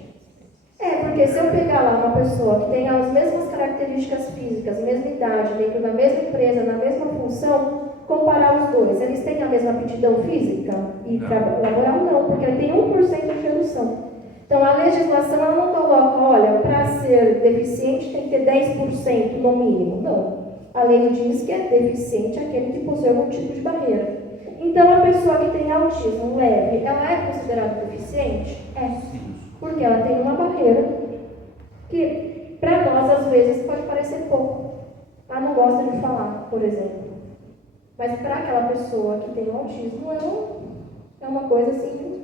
Porque se eu pegar lá uma pessoa que tem as mesmas características físicas, mesma idade, dentro da mesma empresa, na mesma função, comparar os dois, eles têm a mesma aptidão física e laboral? Não, porque ele tem 1% de redução. Então, a legislação ela não coloca, olha, para ser deficiente tem que ter 10% no mínimo. Não. A lei diz que é deficiente aquele que possui algum tipo de barreira. Então, a pessoa que tem autismo leve, ela é considerada deficiente? É. Porque ela tem uma barreira que, para nós, às vezes, pode parecer pouco. Ela não gosta de falar, por exemplo. Mas para aquela pessoa que tem o autismo, é uma coisa assim,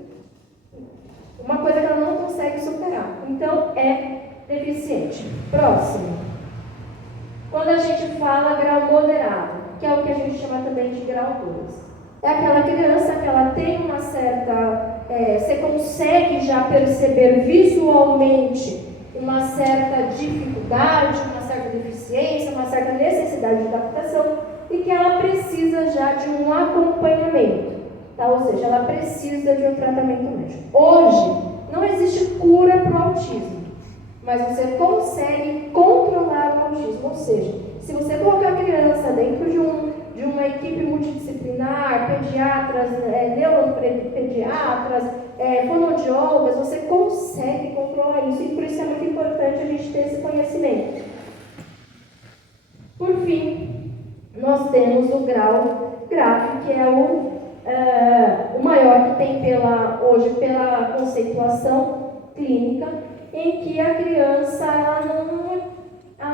uma coisa que ela não consegue superar. Então, é deficiente. Próximo. Quando a gente fala grau moderado, que é o que a gente chama também de grau 2. É aquela criança que ela tem uma certa... você consegue já perceber visualmente uma certa dificuldade, uma certa deficiência, uma certa necessidade de adaptação e que ela precisa já de um acompanhamento. Tá? Ou seja, ela precisa de um tratamento médico. Hoje, não existe cura para o autismo, mas você consegue controlar o autismo. Ou seja, se você colocar a criança dentro de uma equipe multidisciplinar, pediatras, neuropediatras, fonoaudiólogas, você consegue controlar isso. E por isso é muito importante a gente ter esse conhecimento. Por fim, nós temos o grau grave, que é o maior que tem hoje pela conceituação clínica, em que a criança ela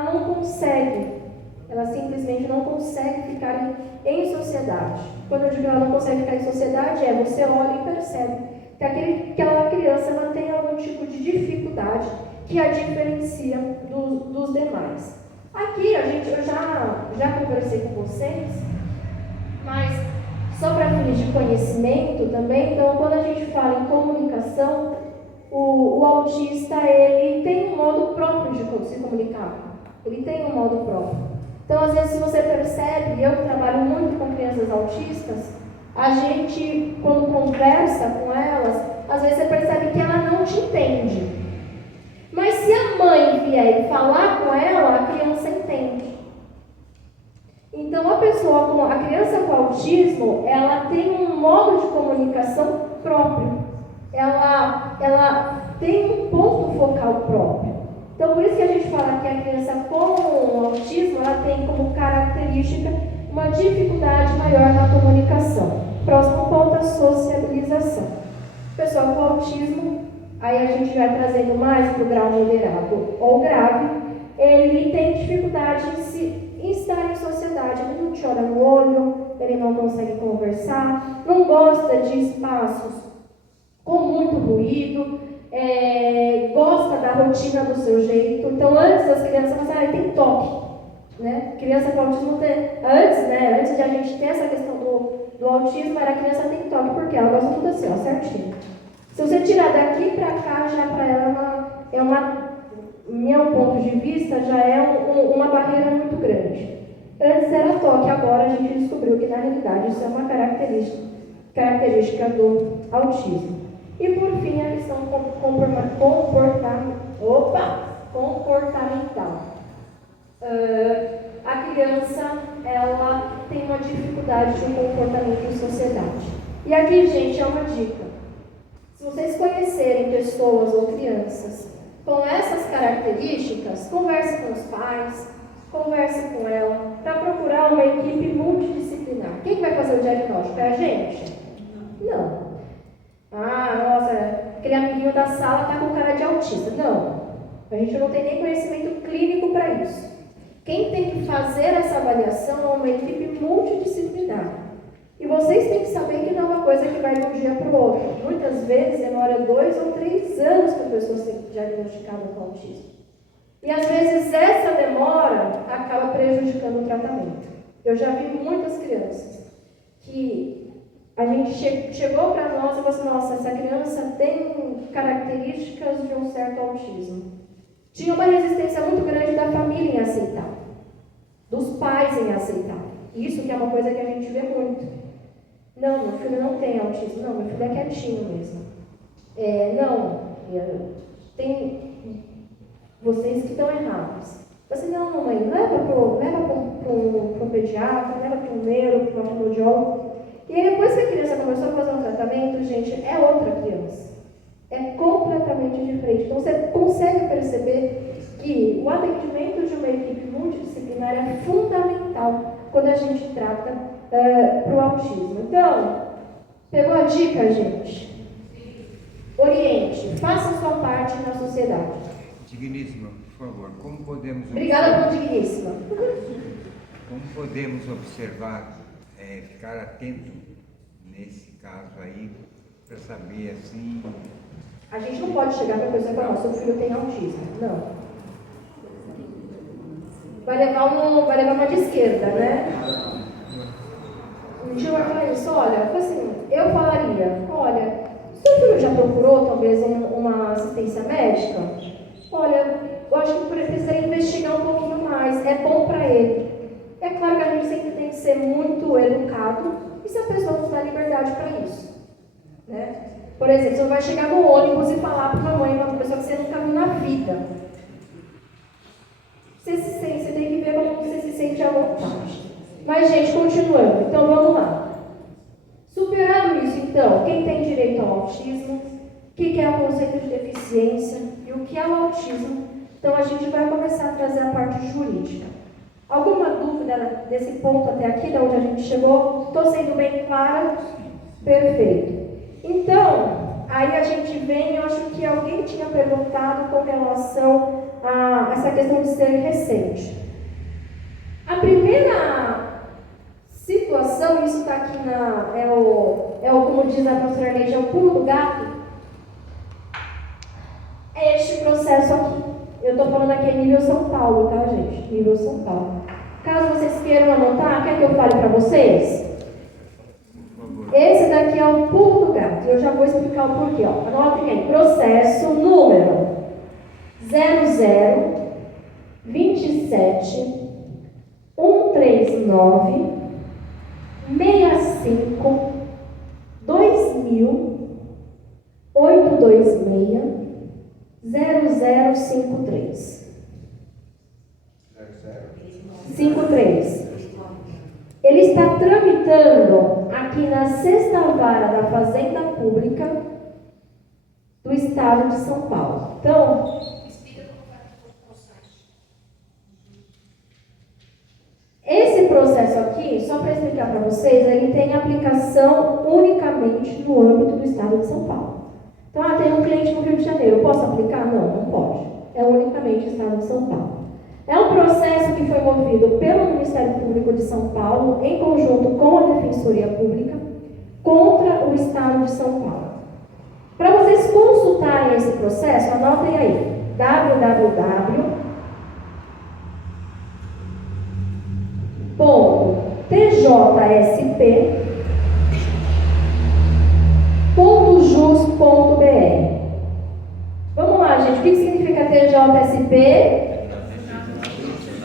não consegue, ela simplesmente não consegue ficar em sociedade. Quando eu digo ela não consegue ficar em sociedade, você olha e percebe que aquela criança ela tem algum tipo de dificuldade que a diferencia dos demais. Aqui, eu já conversei com vocês, mas só para fins de conhecimento também, então quando a gente fala em comunicação, o autista, ele tem um modo próprio de se comunicar. Ele tem um modo próprio. Então, às vezes, se você percebe, eu que trabalho muito com crianças autistas, a gente, quando conversa com elas, às vezes você percebe que ela não te entende. Mas se a mãe vier e falar com ela, a criança entende. Então, a criança com autismo, ela tem um modo de comunicação próprio. Ela tem um ponto focal próprio. Então, por isso que a gente fala que a criança com autismo, ela tem como característica uma dificuldade maior na comunicação. Próximo ponto, a sociabilização. Pessoal com autismo, aí a gente vai trazendo mais para o grau moderado ou grave, ele tem dificuldade em estar em sociedade. Ele não te olha no olho, ele não consegue conversar, não gosta de espaços com muito ruído, gosta da rotina do seu jeito. Então, antes as crianças falavam, tem toque, né? Criança com autismo antes de a gente ter essa questão do autismo, a criança tem toque, porque ela gosta tudo assim, ó, certinho. Se você tirar daqui para cá, já para ela meu ponto de vista, já é uma barreira muito grande. Antes era toque, agora a gente descobriu que na realidade isso é uma característica do autismo. E por fim, a questão comportamental. A criança, ela tem uma dificuldade de comportamento em sociedade. E aqui, gente, é uma dica. Se vocês conhecerem pessoas ou crianças com essas características, converse com os pais, converse com ela, para procurar uma equipe multidisciplinar. Quem que vai fazer o diagnóstico? É a gente? Não. Nossa, aquele amiguinho da sala está com cara de autista. Não. A gente não tem nem conhecimento clínico para isso. Quem tem que fazer essa avaliação é uma equipe multidisciplinar. E vocês têm que saber que não é uma coisa que vai de um dia para o outro. Muitas vezes demora 2 ou 3 anos para a pessoa ser diagnosticada com autismo. E às vezes essa demora acaba prejudicando o tratamento. Eu já vi muitas crianças que a gente chegou para nós e falou assim, nossa, essa criança tem características de um certo autismo. Tinha uma resistência muito grande da família em aceitar, dos pais em aceitar. Isso que é uma coisa que a gente vê muito. Não, meu filho não tem autismo. Não, meu filho é quietinho mesmo. Tem vocês que estão errados. Você, não, mamãe, leva para o pediatra, leva para o neuro, para o fonoaudiólogo. E aí, depois que a criança começou a fazer um tratamento, gente, é outra criança. É completamente diferente. Então, você consegue perceber que o atendimento de uma equipe multidisciplinar é fundamental quando a gente trata para o autismo. Então, pegou a dica, gente? Oriente, faça a sua parte na sociedade. Digníssima, por favor, como podemos Obrigada por digníssima. Como podemos observar, ficar atento nesse caso aí, para saber assim... A gente não pode chegar para a pessoa e falar, seu filho tem autismo. Não. Vai levar uma de esquerda, né? Um dia vai falar isso, olha, assim, eu falaria, olha, seu filho já procurou talvez uma assistência médica? Olha, eu acho que precisaria investigar um pouquinho mais, é bom para ele. É claro que a gente sempre tem que ser muito educado e se a pessoa nos dá liberdade para isso, né? Por exemplo, você não vai chegar no ônibus e falar para uma mãe, uma pessoa que você nunca viu na vida. Você tem que ver como você se sente à vontade. Mas, gente, continuando. Então, vamos lá. Superado isso, então, quem tem direito ao autismo? O que é o conceito de deficiência? E o que é o autismo? Então, a gente vai começar a trazer a parte jurídica. Alguma dúvida desse ponto até aqui, de onde a gente chegou? Estou sendo bem clara? Perfeito. Então, aí a gente vem, eu acho que alguém tinha perguntado com relação a essa questão de ser recente. A primeira situação, isso está aqui como diz a professora Neide, é o pulo do gato, é este processo aqui. Eu estou falando aqui nível São Paulo, tá, gente? Nível São Paulo. Caso vocês queiram anotar, quer que eu fale para vocês? Esse daqui é o pulo do gato. Eu já vou explicar o porquê. Ó. Anotem aí. Processo número 0027 139 65 2000 826 0053 53. Ele está tramitando aqui na 6ª Vara da Fazenda Pública do Estado de São Paulo. Então, esse processo aqui, só para explicar para vocês, ele tem aplicação unicamente no âmbito do Estado de São Paulo. Então, tem um cliente no Rio de Janeiro, eu posso aplicar? Não, não pode. É unicamente o Estado de São Paulo. É um processo que foi movido pelo Ministério Público de São Paulo, em conjunto com a Defensoria Pública, contra o Estado de São Paulo. Para vocês consultarem esse processo, anotem aí, www.tjsp.jus.br. Vamos lá, gente, o que significa TJSP?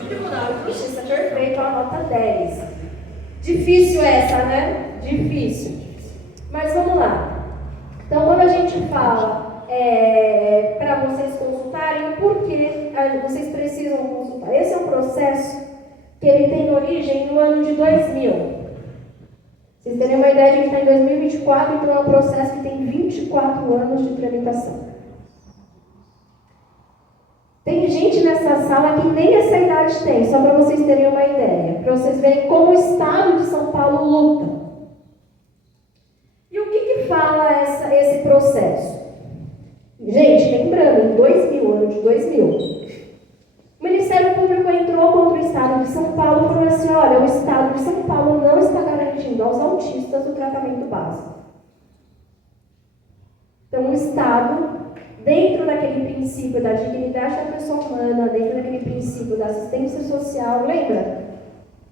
Tribunal de Justiça, perfeito, a nota 10. Difícil essa, né? Difícil. Mas vamos lá. Então, quando a gente fala para vocês consultarem, por que vocês precisam consultar? Esse é um processo que ele tem origem no ano de 2000. Vocês terem uma ideia, a gente está em 2024, então é um processo que tem 24 anos de tramitação. Tem gente nessa sala que nem essa idade tem, só para vocês terem uma ideia, para vocês verem como o Estado de São Paulo luta. E o que fala esse processo? Gente, lembrando, em 2000, ano de 2000, o Ministério Público entrou contra o Estado de São Paulo e falou assim, olha, o Estado de São Paulo não está garantindo aos autistas o tratamento básico. Então, o Estado, dentro daquele princípio da dignidade da pessoa humana, dentro daquele princípio da assistência social, lembra?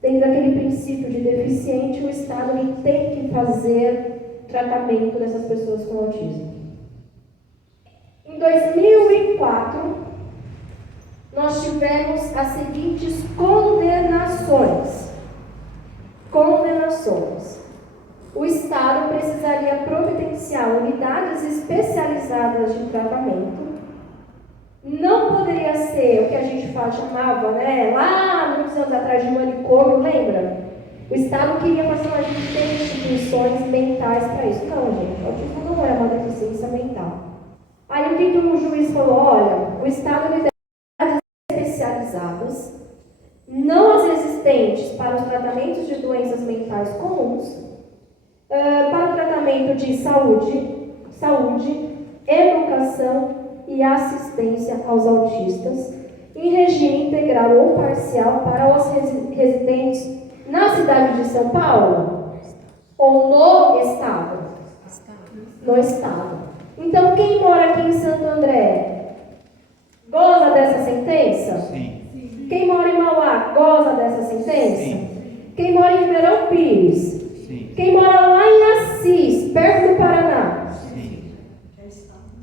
Dentro daquele princípio de deficiente, o Estado ele tem que fazer tratamento dessas pessoas com autismo. Em 2004, nós tivemos as seguintes condenações. O Estado precisaria providenciar unidades especializadas de tratamento. Não poderia ser o que a gente chamava, né, lá muitos anos atrás de manicômio, lembra? O Estado queria fazer uma gente ter instituições mentais para isso. Não, gente, o autismo não é uma deficiência mental. Aí o que o juiz falou? Olha, o Estado deve unidades especializadas, não as existentes para os tratamentos de doenças mentais comuns, para o tratamento de saúde, educação e assistência aos autistas, em regime integral ou parcial para os residentes na cidade de São Paulo ou no Estado? No Estado. Então, quem mora aqui em Santo André goza dessa sentença? Sim. Quem mora em Mauá goza dessa sentença? Sim. Quem mora em Ribeirão Pires? Sim. Quem mora lá em Assis, perto do Paraná? Sim.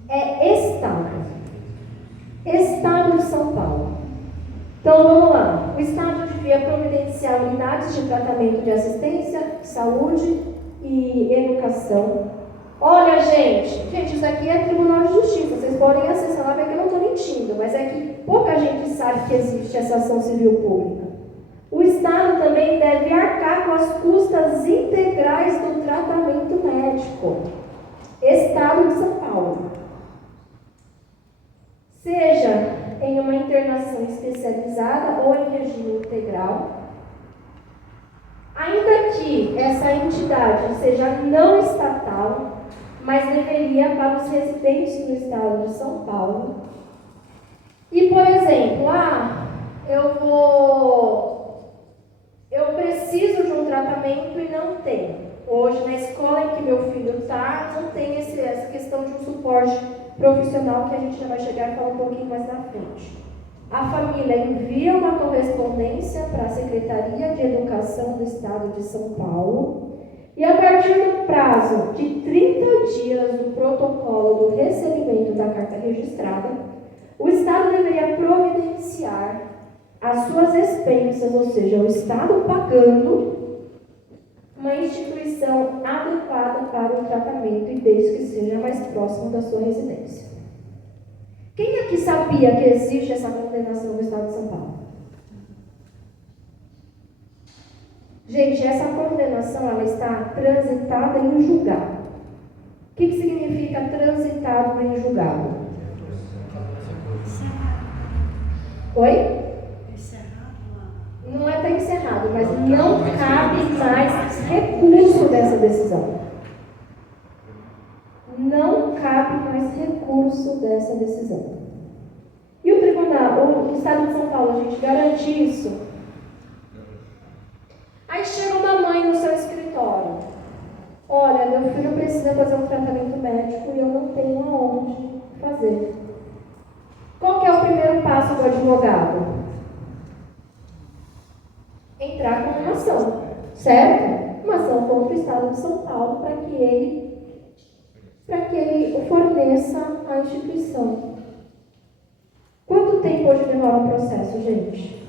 É Estado. Estado de São Paulo. Então, vamos lá. O Estado devia providenciar unidades de tratamento de assistência, saúde e educação. Olha, gente, isso aqui é Tribunal de Justiça. Vocês podem acessar lá, ver que eu não estou mentindo, mas é que pouca gente sabe que existe essa ação civil pública. O Estado também deve arcar com as custas integrais do tratamento médico. Estado de São Paulo. Seja em uma internação especializada ou em regime integral, ainda que essa entidade seja não estatal, mas deveria para os residentes do Estado de São Paulo. E, por exemplo, eu preciso de um tratamento e não tenho. Hoje, na escola em que meu filho está, não tem essa questão de um suporte profissional que a gente já vai chegar a falar um pouquinho mais na frente. A família envia uma correspondência para a Secretaria de Educação do Estado de São Paulo e, a partir do prazo de 30 dias do protocolo do recebimento da carta registrada, o Estado deveria providenciar as suas expensas, ou seja, o Estado pagando uma instituição adequada para o tratamento e desde que seja mais próximo da sua residência. Quem aqui sabia que existe essa condenação no Estado de São Paulo? Gente, essa condenação ela está transitada em julgado. O que significa transitado em julgado? Oi? Não é até encerrado, mas não cabe mais recurso dessa decisão. Não cabe mais recurso dessa decisão. E o tribunal, o Estado de São Paulo, a gente garante isso? Aí chega uma mãe no seu escritório. Olha, meu filho precisa fazer um tratamento médico e eu não tenho aonde fazer. Qual que é o primeiro passo do advogado? Entrar com uma ação, certo? Uma ação contra o Estado de São Paulo para que ele forneça a instituição. Quanto tempo hoje demora um processo, gente?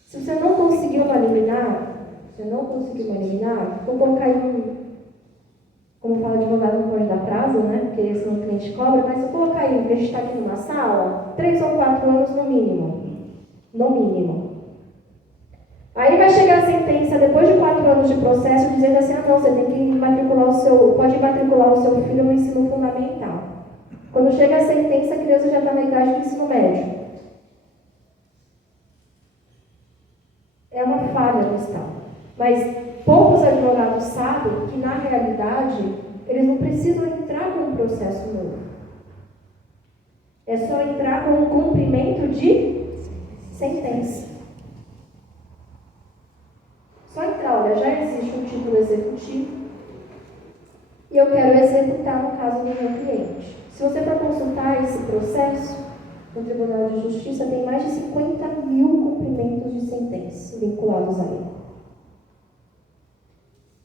Se você não conseguiu uma liminar, vou colocar aí como fala advogado não pode dar prazo, né? Porque senão o cliente cobra, mas eu colocar aí, a gente está aqui numa sala, 3 ou 4 anos no mínimo. No mínimo. Aí vai chegar a sentença, depois de 4 anos de processo, dizendo assim, não, você tem que pode matricular o seu filho no ensino fundamental. Quando chega a sentença, a criança já está na idade do ensino médio. É uma falha no Estado. Mas poucos advogados sabem que, na realidade, eles não precisam entrar com um processo novo. É só entrar com um cumprimento de sentença. Só entrar, olha, já existe um título executivo e eu quero executar no caso do meu cliente. Se você for consultar esse processo, no Tribunal de Justiça tem mais de 50 mil cumprimentos de sentença vinculados a ele.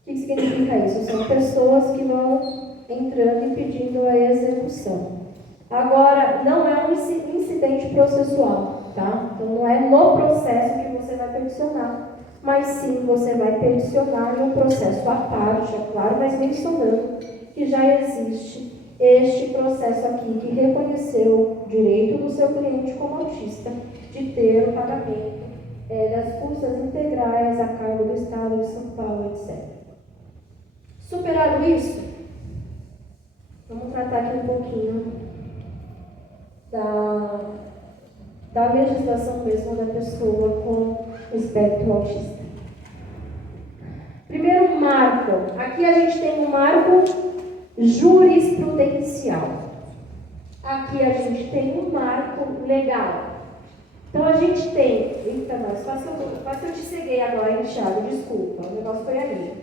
O que significa isso? São pessoas que vão entrando e pedindo a execução. Agora, não é um incidente processual, tá? Então, não é no processo que você vai peticionar, mas sim você vai peticionar em um processo à parte, é claro, mas mencionando que já existe este processo aqui que reconheceu o direito do seu cliente como autista de ter o pagamento das custas integrais a cargo do Estado de São Paulo, etc. Superado isso, vamos tratar aqui um pouquinho da legislação mesmo da pessoa com espectro autista. Primeiro marco, aqui a gente tem um marco jurisprudencial. Aqui a gente tem um marco legal. Então a gente tem. Eita, mas quase eu te ceguei agora, hein, Thiago? Desculpa, o negócio foi ali.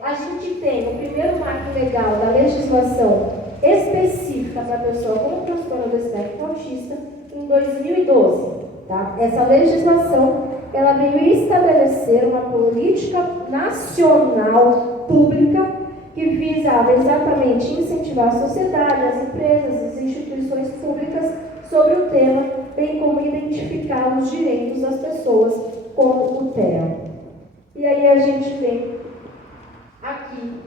A gente tem o primeiro marco legal da legislação específica para a pessoa com transtorno do espectro autista em 2012. Tá? Essa legislação ela veio estabelecer uma política nacional pública que visava exatamente incentivar a sociedade, as empresas, as instituições públicas sobre o tema, bem como identificar os direitos das pessoas com o TEA. E aí a gente vê aqui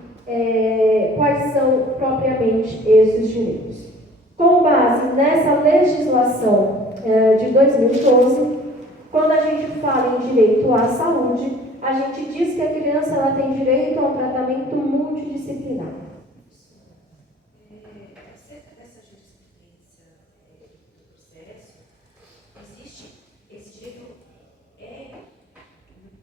quais são propriamente esses direitos. Com base nessa legislação de 2012, quando a gente fala em direito à saúde, a gente diz que a criança ela tem direito a um tratamento multidisciplinar. Acerca dessa jurisprudência do processo, existe esse direito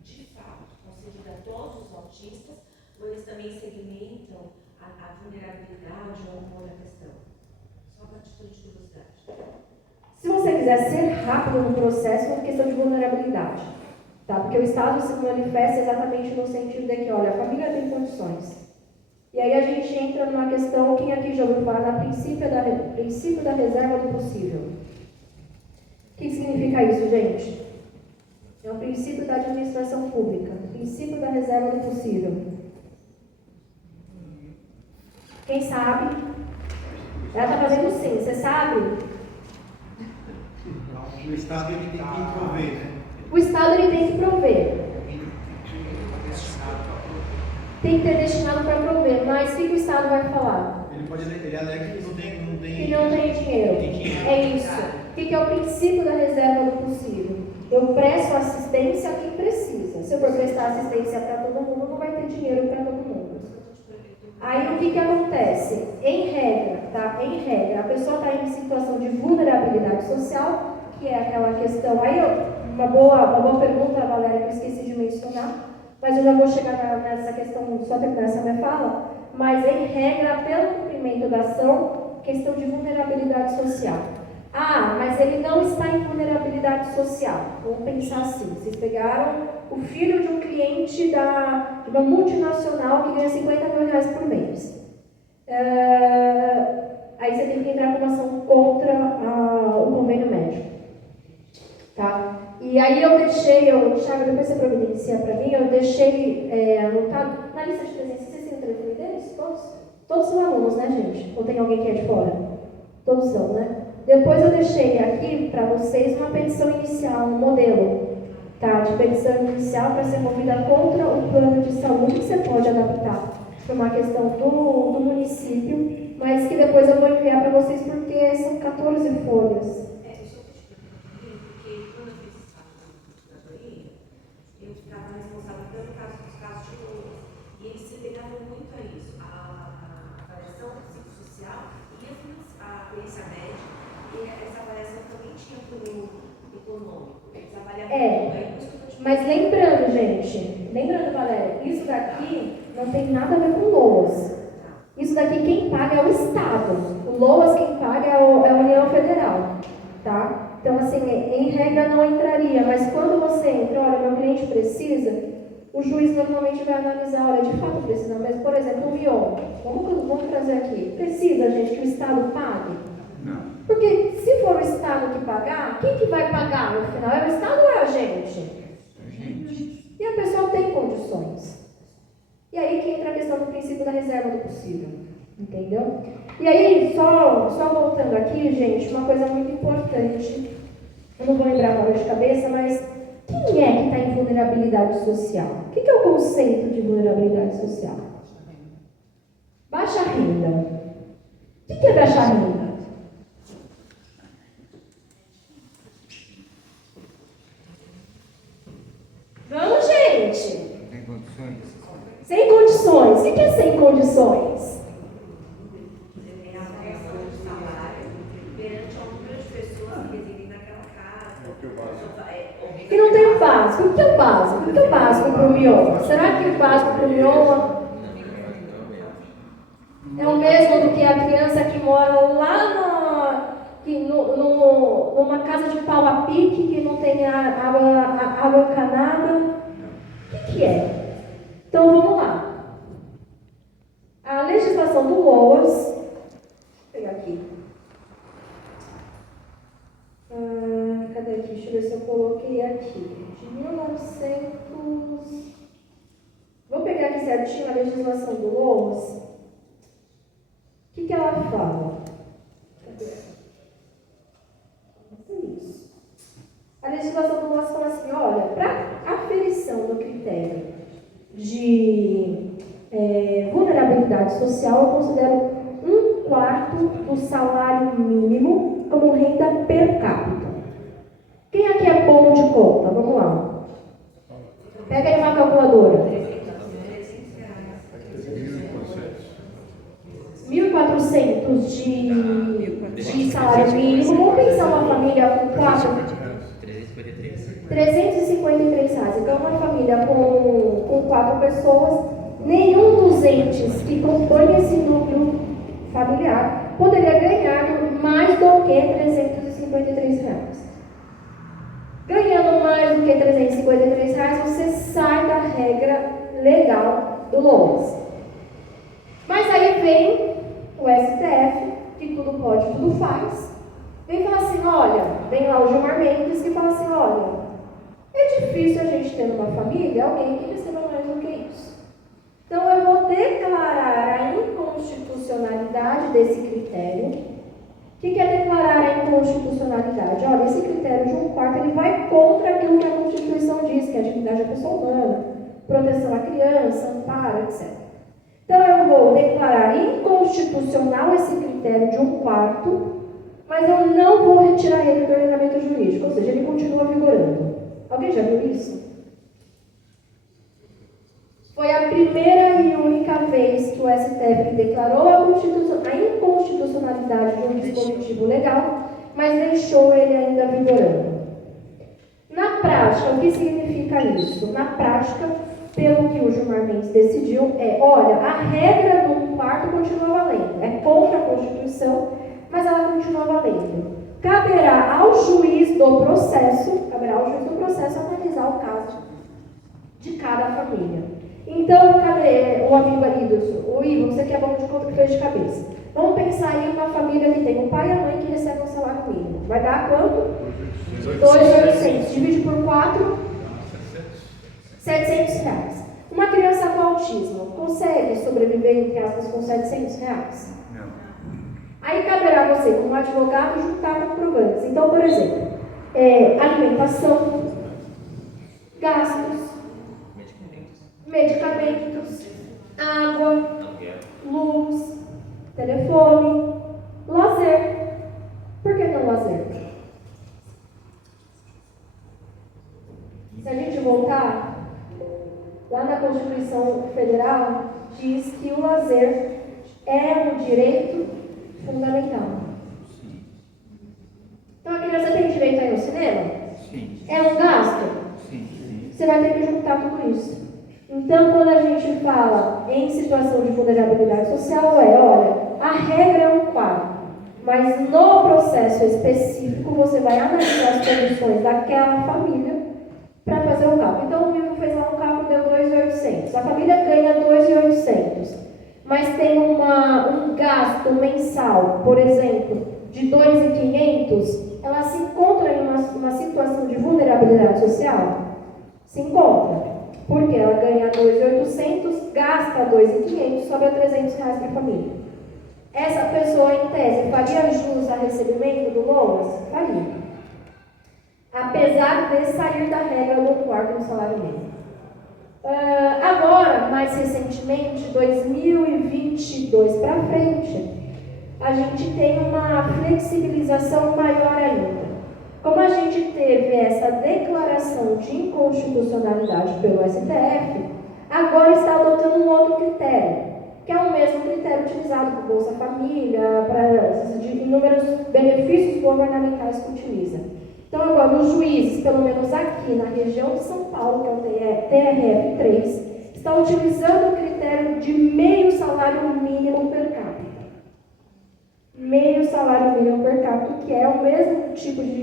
de fato concedido a todos os autistas, ou eles também segmentam a vulnerabilidade ou o humor da questão? Só para título de curiosidade. Se você quiser ser rápido no processo, é uma questão de vulnerabilidade. Tá? Porque o Estado se manifesta exatamente no sentido de que, olha, a família tem condições. E aí a gente entra numa questão, quem aqui já ouviu falar na princípio da reserva do possível? O que significa isso, gente? É o princípio da administração pública, o princípio da reserva do possível. Quem sabe? Ela está fazendo sim, você sabe? O Estado ele tem que prover, né? O Estado ele tem que prover. Tem que ter destinado para prover, mas o que o Estado vai falar? Ele alega que não tem Que não tem dinheiro. É isso. O que é o princípio da reserva do possível? Eu presto assistência a quem precisa. Se eu for prestar assistência para todo mundo, não vai ter dinheiro para todo mundo. Aí o que acontece? Em regra, tá? Em regra, a pessoa está em situação de vulnerabilidade social, que é aquela questão. Aí, uma boa pergunta, Valéria, que eu esqueci de mencionar. Mas eu já vou chegar nessa questão, só terminar essa minha fala, mas em regra, pelo cumprimento da ação, questão de vulnerabilidade social. Ah, mas ele não está em vulnerabilidade social. Vamos pensar assim, vocês pegaram o filho de um cliente de uma multinacional que ganha 50 mil reais por mês. Aí você tem que entrar com uma ação contra o convênio médico. Tá? E aí Thiago, depois você providencia para mim, eu deixei anotado na lista de presença. Vocês têm o telefone deles? Todos? Todos são alunos, né, gente? Ou tem alguém que é de fora? Todos são, né? Depois eu deixei aqui para vocês uma petição inicial, um modelo, tá? De petição inicial para ser movida contra o plano de saúde, que você pode adaptar para uma questão do município, mas que depois eu vou enviar para vocês porque são 14 folhas. Eu ficava responsável pelo caso dos casos de loucos. E eles se pegavam muito a isso, a avaliação psicossocial e a perícia médica. E essa avaliação também tinha cunho econômico. Eles avaliavam mas lembrando, Valéria, isso daqui não tem nada a ver com LOAS. Isso daqui quem paga é o Estado. O LOAS quem paga é a União Federal, tá? Então, assim, em regra não entraria, mas quando você entra, olha, meu cliente precisa, o juiz normalmente vai analisar, olha, de fato precisa, mas, por exemplo, o mioma, vamos trazer aqui, precisa, gente, que o Estado pague? Não. Porque se for o Estado que pagar, quem que vai pagar no final? É o Estado ou é a gente? E a pessoa tem condições. E aí que entra a questão do princípio da reserva do possível, entendeu? E aí, só voltando aqui, gente, uma coisa muito importante, eu não vou lembrar agora de cabeça, mas quem é que está em vulnerabilidade social? O que é o conceito de vulnerabilidade social? Baixa renda. O que é baixa renda? Vamos, gente! Não tem condições? Sem condições. O que é sem condições? É a variação de salário perante ao número de pessoas que residem naquela casa. Que não tem o básico. O que é o básico? O que é o básico para o mioma? Será que o básico para o mioma é o mesmo do que a criança que mora lá numa casa de pau a pique, que não tem água encanada? O que é? Então vamos lá. A legislação do LOAS, vou pegar aqui. Cadê aqui? Deixa eu ver se eu coloquei aqui. De 1900. Vou pegar aqui certinho a legislação do LOAS. O que ela fala? Cadê? Isso. A legislação do LOAS fala assim: olha, para aferição do critério de vulnerabilidade social, eu considero 1/4 do salário mínimo como renda per capita. Quem aqui é bom de conta? Vamos lá. Pega aí uma calculadora. 1.400 de salário mínimo. Vamos pensar uma família com 353 reais. Então, uma família com 4 pessoas, nenhum dos entes que compõem esse núcleo familiar poderia ganhar mais do que 353 reais. Ganhando mais do que 353 reais, você sai da regra legal do LOAS. vem o STF, que tudo pode, tudo faz, vem falar assim, olha, vem lá o Gilmar Mendes que fala assim, olha, é difícil a gente ter numa família alguém que receba mais do que isso. Então eu vou declarar a inconstitucionalidade desse critério. O que é declarar a inconstitucionalidade? Olha, esse critério de 1/4 ele vai contra aquilo que a Constituição diz, que é a dignidade da pessoa humana, proteção à criança, amparo, etc. Então eu vou declarar inconstitucional esse critério de 1/4, mas eu não vou retirar ele do ordenamento jurídico, ou seja, ele continua vigorando. Alguém já viu isso? Foi a primeira e única vez que o STF declarou a inconstitucionalidade de um dispositivo legal, mas deixou ele ainda vigorando. Na prática, o que significa isso? Na prática, pelo que o Gilmar Mendes decidiu, olha, a regra do 1/4 continua valendo. É contra a Constituição, mas ela continua valendo. Caberá ao juiz do processo analisar o caso de cada família. Então, cadê o amigo ali, o Ivo, você que é bom de conta que fez de cabeça. Vamos pensar aí uma família que tem um pai e a mãe que recebem um salário mínimo. Vai dar quanto? 2.800. Divide por 4, 700 reais. Uma criança com autismo consegue sobreviver, entre aspas, com 700 reais? Não. Aí caberá você, como advogado, juntar comprovantes. Então, por exemplo, alimentação, gastos, medicamentos, água, luz, telefone, lazer. Por que não lazer? Se a gente voltar, lá na Constituição Federal, diz que o lazer é um direito fundamental. Então a criança tem direito a ir ao cinema? Sim. É um gasto? Sim. Você vai ter que juntar tudo isso. Então, quando a gente fala em situação de vulnerabilidade social, olha, a regra é 1/4, mas no processo específico você vai analisar as condições daquela família para fazer o cálculo. Então, o Ivo fez lá um cálculo, deu 2.800. A família ganha 2.800, mas tem um gasto mensal, por exemplo, de 2.500, ela se encontra em uma situação de vulnerabilidade social? Se encontra. Porque ela ganha 2.800, gasta 2.500, sobra 300 reais para a família. Essa pessoa, em tese, faria jus a recebimento do LOAS? Faria. Apesar de sair da regra do 1/4 do salário mínimo. Agora, mais recentemente, 2022 para frente, a gente tem uma flexibilização maior ainda. Como a gente teve essa declaração de inconstitucionalidade pelo STF, agora está adotando um outro critério, que é o mesmo critério utilizado por Bolsa Família, para inúmeros benefícios governamentais que utiliza. Então agora os juízes, pelo menos aqui na região de São Paulo, que é o TRF3, está utilizando o critério de meio salário mínimo per capita. Meio salário mínimo per capita, que é o mesmo tipo de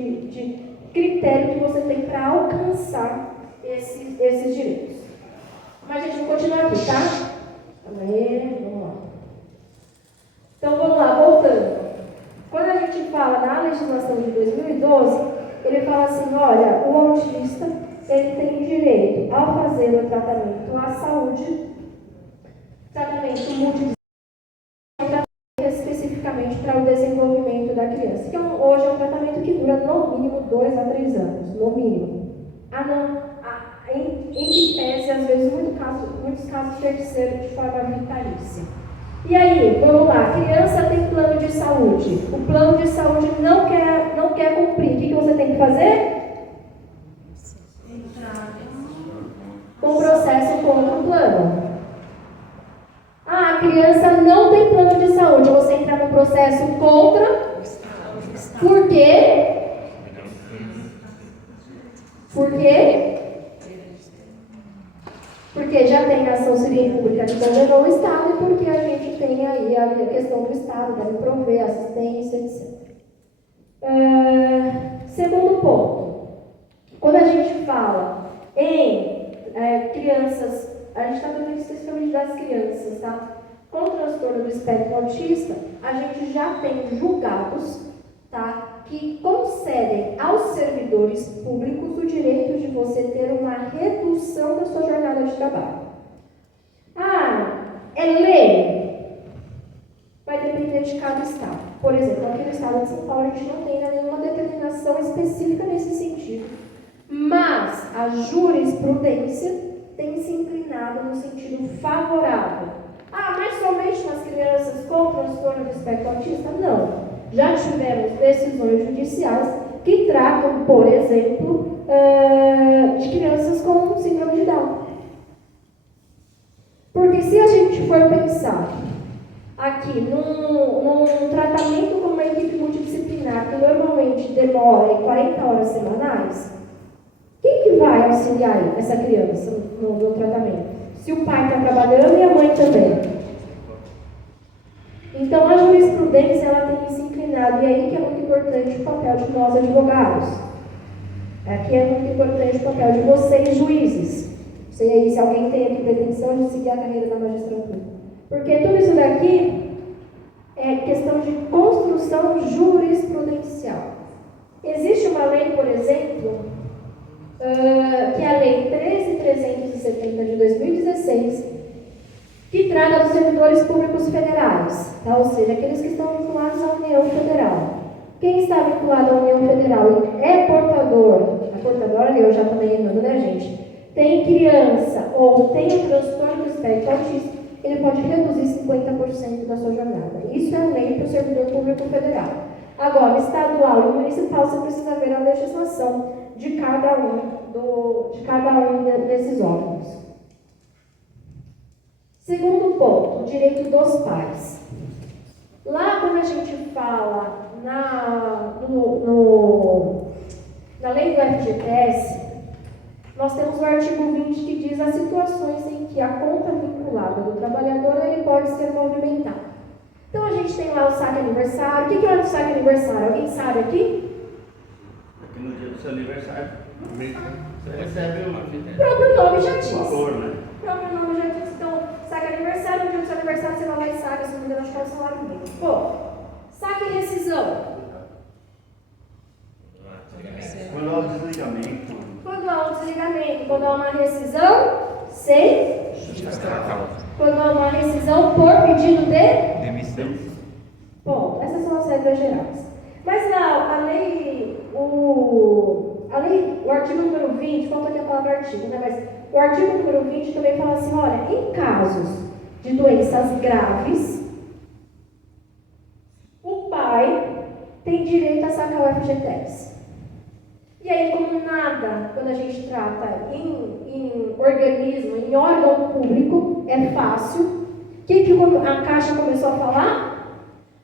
critério que você tem para alcançar esses direitos. Mas a gente vai continuar aqui, tá? Vamos lá. Então vamos lá, voltando. Quando a gente fala na legislação de 2012, ele fala assim, olha, o autista ele tem direito a fazer o tratamento à saúde, tratamento multidisciplinar, especificamente para o desenvolvimento da criança, que hoje é um tratamento que dura no mínimo 2 a 3 anos, no mínimo. Em que pese, às vezes, muitos casos terceiros de forma vitalícia. E aí, vamos lá, a criança tem plano de saúde, o plano de saúde não quer cumprir, o que você tem que fazer? Com processo contra o plano. A criança não tem plano de saúde, você entra no processo contra. Por quê? Por quê? Porque já tem a ação civil pública que condenou o Estado e porque a gente tem aí a questão do Estado, deve prover assistência, etc. Segundo ponto, quando a gente fala em crianças, a gente está falando especificamente das crianças, tá? com transtorno do espectro autista, a gente já tem julgados, tá, que concedem aos servidores públicos o direito de você ter uma redução da sua jornada de trabalho. Ah, é lei? Vai depender de cada estado. Por exemplo, aqui no estado de São Paulo a gente não tem nenhuma determinação específica nesse sentido. Mas a jurisprudência tem se inclinado no sentido favorável. Ah, mas somente nas crianças com transtorno do espectro autista? Não. Já tivemos decisões judiciais que tratam, por exemplo, de crianças com síndrome de Down. Porque se a gente for pensar aqui num tratamento com uma equipe multidisciplinar que normalmente demora em 40 horas semanais, quem que vai auxiliar essa criança no tratamento? Se o pai está trabalhando e a mãe também. Então, a jurisprudência ela tem se inclinado, e aí que é muito importante o papel de nós advogados. Aqui é muito importante o papel de vocês, juízes. Não sei aí se alguém tem aqui pretensão de seguir a carreira da magistratura. Porque tudo isso daqui é questão de construção jurisprudencial. Existe uma lei, por exemplo, que é a Lei 13.370 de 2016, que trata dos servidores públicos federais, tá? Ou seja, aqueles que estão vinculados à União Federal. Quem está vinculado à União Federal e é portador, a portadora, eu já estou lembrando, né, gente? Tem criança ou tem o transtorno do espectro autista, ele pode reduzir 50% da sua jornada. Isso é lei para o servidor público federal. Agora, estadual e municipal, você precisa ver a legislação de cada um desses órgãos. Segundo ponto, o direito dos pais. Lá, quando a gente fala na lei do FGTS, nós temos o artigo 20 que diz as situações em que a conta vinculada do trabalhador ele pode ser movimentado. Então, a gente tem lá o saque aniversário. O que é o saque aniversário? Alguém sabe aqui? Aqui no dia do seu aniversário, você recebe O próprio nome já diz. valor, né? O próprio nome já diz. Então, saque aniversário, no dia do seu aniversário você vai lá e saca, se não me engano, acho que é o salário mínimo. Pô, saque e rescisão. Quando há o desligamento. Quando há um desligamento, quando há uma rescisão, sem. Quando há uma rescisão por pedido de Demissão. Bom, essas são as regras gerais. Mas o artigo número 20, falta aqui a palavra artigo, né? Mas o artigo número 20 também fala assim, olha, em casos de doenças graves, o pai tem direito a sacar o FGTS. E aí, como nada, quando a gente trata em organismo, em órgão público, é fácil. O que a Caixa começou a falar?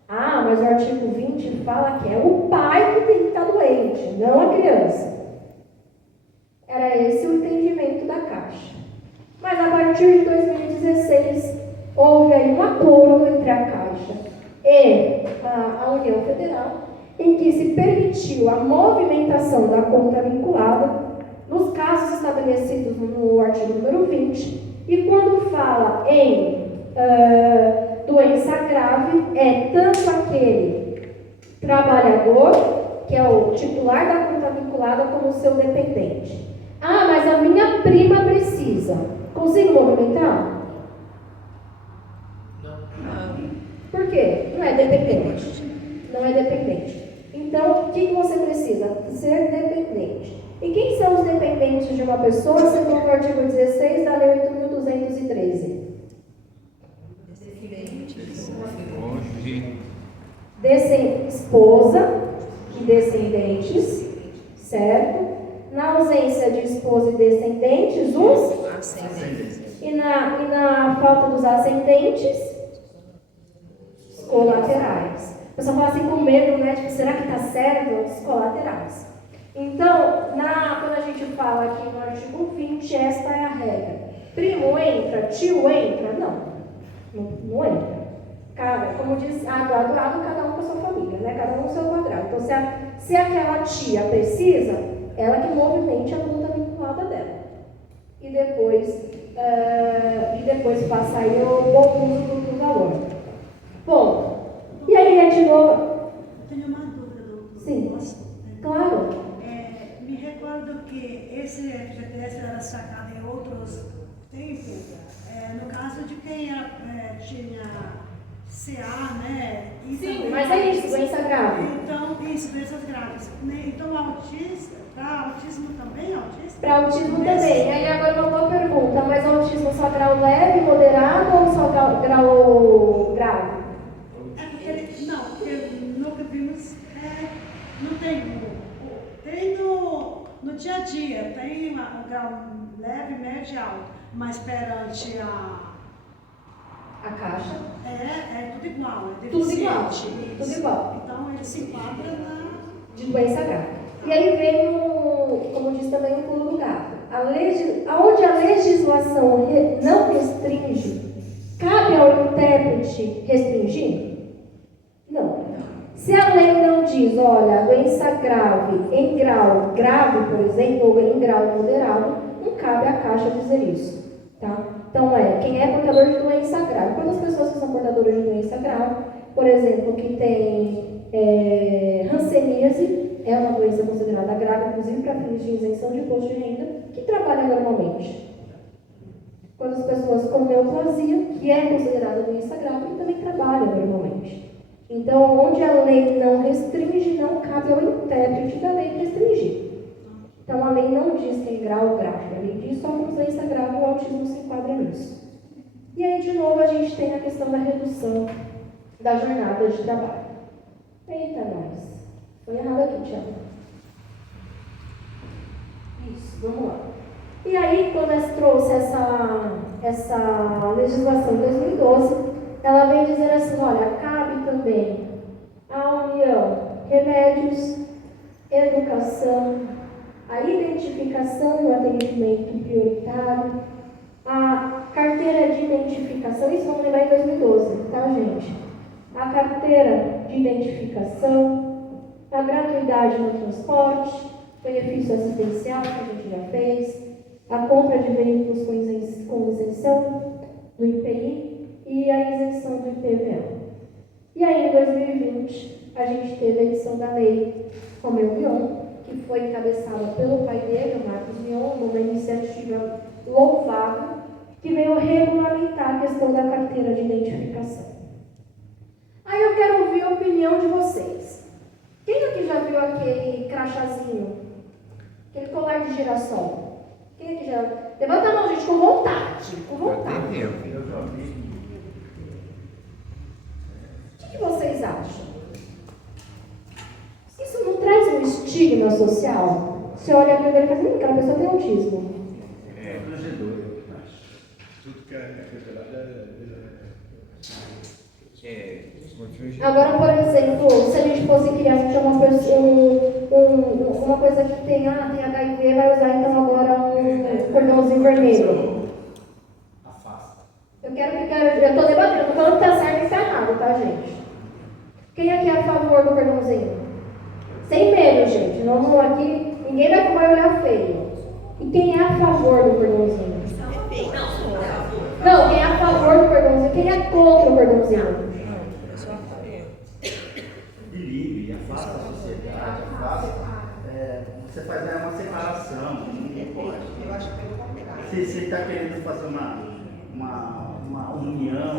Ah, mas o artigo 20 fala que é o pai que tem que estar doente, não a criança. Era esse o entendimento da Caixa. Mas a partir de 2016, houve aí um acordo entre a Caixa e a União Federal, em que se permitiu a movimentação da conta vinculada nos casos estabelecidos no artigo número 20, e quando fala em doença grave, é tanto aquele trabalhador, que é o titular da conta vinculada, como o seu dependente. Ah, mas a minha prima precisa. Consigo movimentar? Não. Por quê? Não é dependente. Não é dependente. Então, o que você precisa? Ser dependente. E quem são os dependentes de uma pessoa, segundo o artigo 16 da Lei 8.213? Esposa e descendentes, certo? Na ausência de esposa e descendentes, os ascendentes. E na falta dos ascendentes, colaterais. O pessoal fala assim com medo, né? Tipo, será que está certo? Os colaterais. Então, quando a gente fala aqui no artigo 20, esta é a regra. Primo entra, tio entra? Não entra. Cara, como diz, quadrado, cada um com a sua família, né? Cada um com o seu quadrado. Então, se aquela tia precisa, ela que movimente a conta vinculada dela. E depois faça aí o bom uso do valor. digo, no caso de quem tinha CA, né? E Sim, também- mas é isso, doença grave. Então, isso, doenças graves. Então, para autismo também, autismo? Para autismo também. Aí agora uma boa pergunta, mas autismo só grau leve, moderado ou só grau grave? Porque nunca vimos, não tem no dia a dia, tem um grau leve, médio e alto, mas perante A caixa? é tudo igual, é Tudo deficiente. igual, Isso. tudo igual. Então ele se enquadra De doença grave. E aí vem, como diz também, o pulo do gato. Onde a legislação não restringe, cabe ao intérprete restringir? Não. Se a lei não diz, olha, doença grave em grau grave, por exemplo, ou em grau moderado, não cabe à Caixa dizer isso. Tá? Então, quem é portador de doença grave? Quantas pessoas que são portadoras de doença grave, por exemplo, que tem hanseníase, é uma doença considerada grave, inclusive para fins de isenção de imposto de renda, que trabalha normalmente. Quantas pessoas com neoplasia, que é considerada doença grave, e também trabalha normalmente. Então, onde a lei não restringe, não cabe ao intérprete da lei restringir. Então, a lei não diz que é grau grave, a lei diz só que doença grave e o autismo se enquadra nisso. E aí, de novo, a gente tem a questão da redução da jornada de trabalho. Eita, nós. Foi errado aqui, Tiago. Isso, vamos lá. E aí, quando nós trouxe essa legislação de 2012, ela vem dizer assim, olha, cabe também à União remédios, educação, a identificação e o atendimento prioritário, a carteira de identificação, isso vamos lembrar em 2012, tá, gente? A carteira de identificação, a gratuidade no transporte, benefício assistencial, que a gente já fez, a compra de veículos com isenção do IPI e a isenção do IPVA. E aí, em 2020, a gente teve a edição da lei Romeu Mion, que foi encabeçada pelo pai dele, o Marcos Mion, uma iniciativa louvável, que veio regulamentar a questão da carteira de identificação. Aí eu quero ouvir a opinião de vocês. Quem aqui já viu aquele crachazinho? Aquele colar de girassol? Quem aqui já... Levanta a mão, gente, com vontade. Com vontade. Eu já vi. O que vocês acham? Isso não traz um estigma social? Você olha para ele e fala, aquela pessoa tem autismo. É constrangedor, eu acho. Tudo que é considerado Agora, por exemplo, se a gente fosse criar uma coisa que tem HIV, vai usar então agora um cordãozinho vermelho. Afasta. Eu estou debatendo, não estou falando que está certo e está errado, tá, gente? Quem aqui é a favor do cordãozinho? Sem medo, gente. Não, aqui ninguém vai olhar feio. E quem é a favor do cordãozinho? Não, quem é a favor do cordãozinho? Quem é contra o cordãozinho? Livre, afasta a sociedade, você faz uma separação, não pode. Eu acho que pelo contrário. Se você está querendo fazer uma união,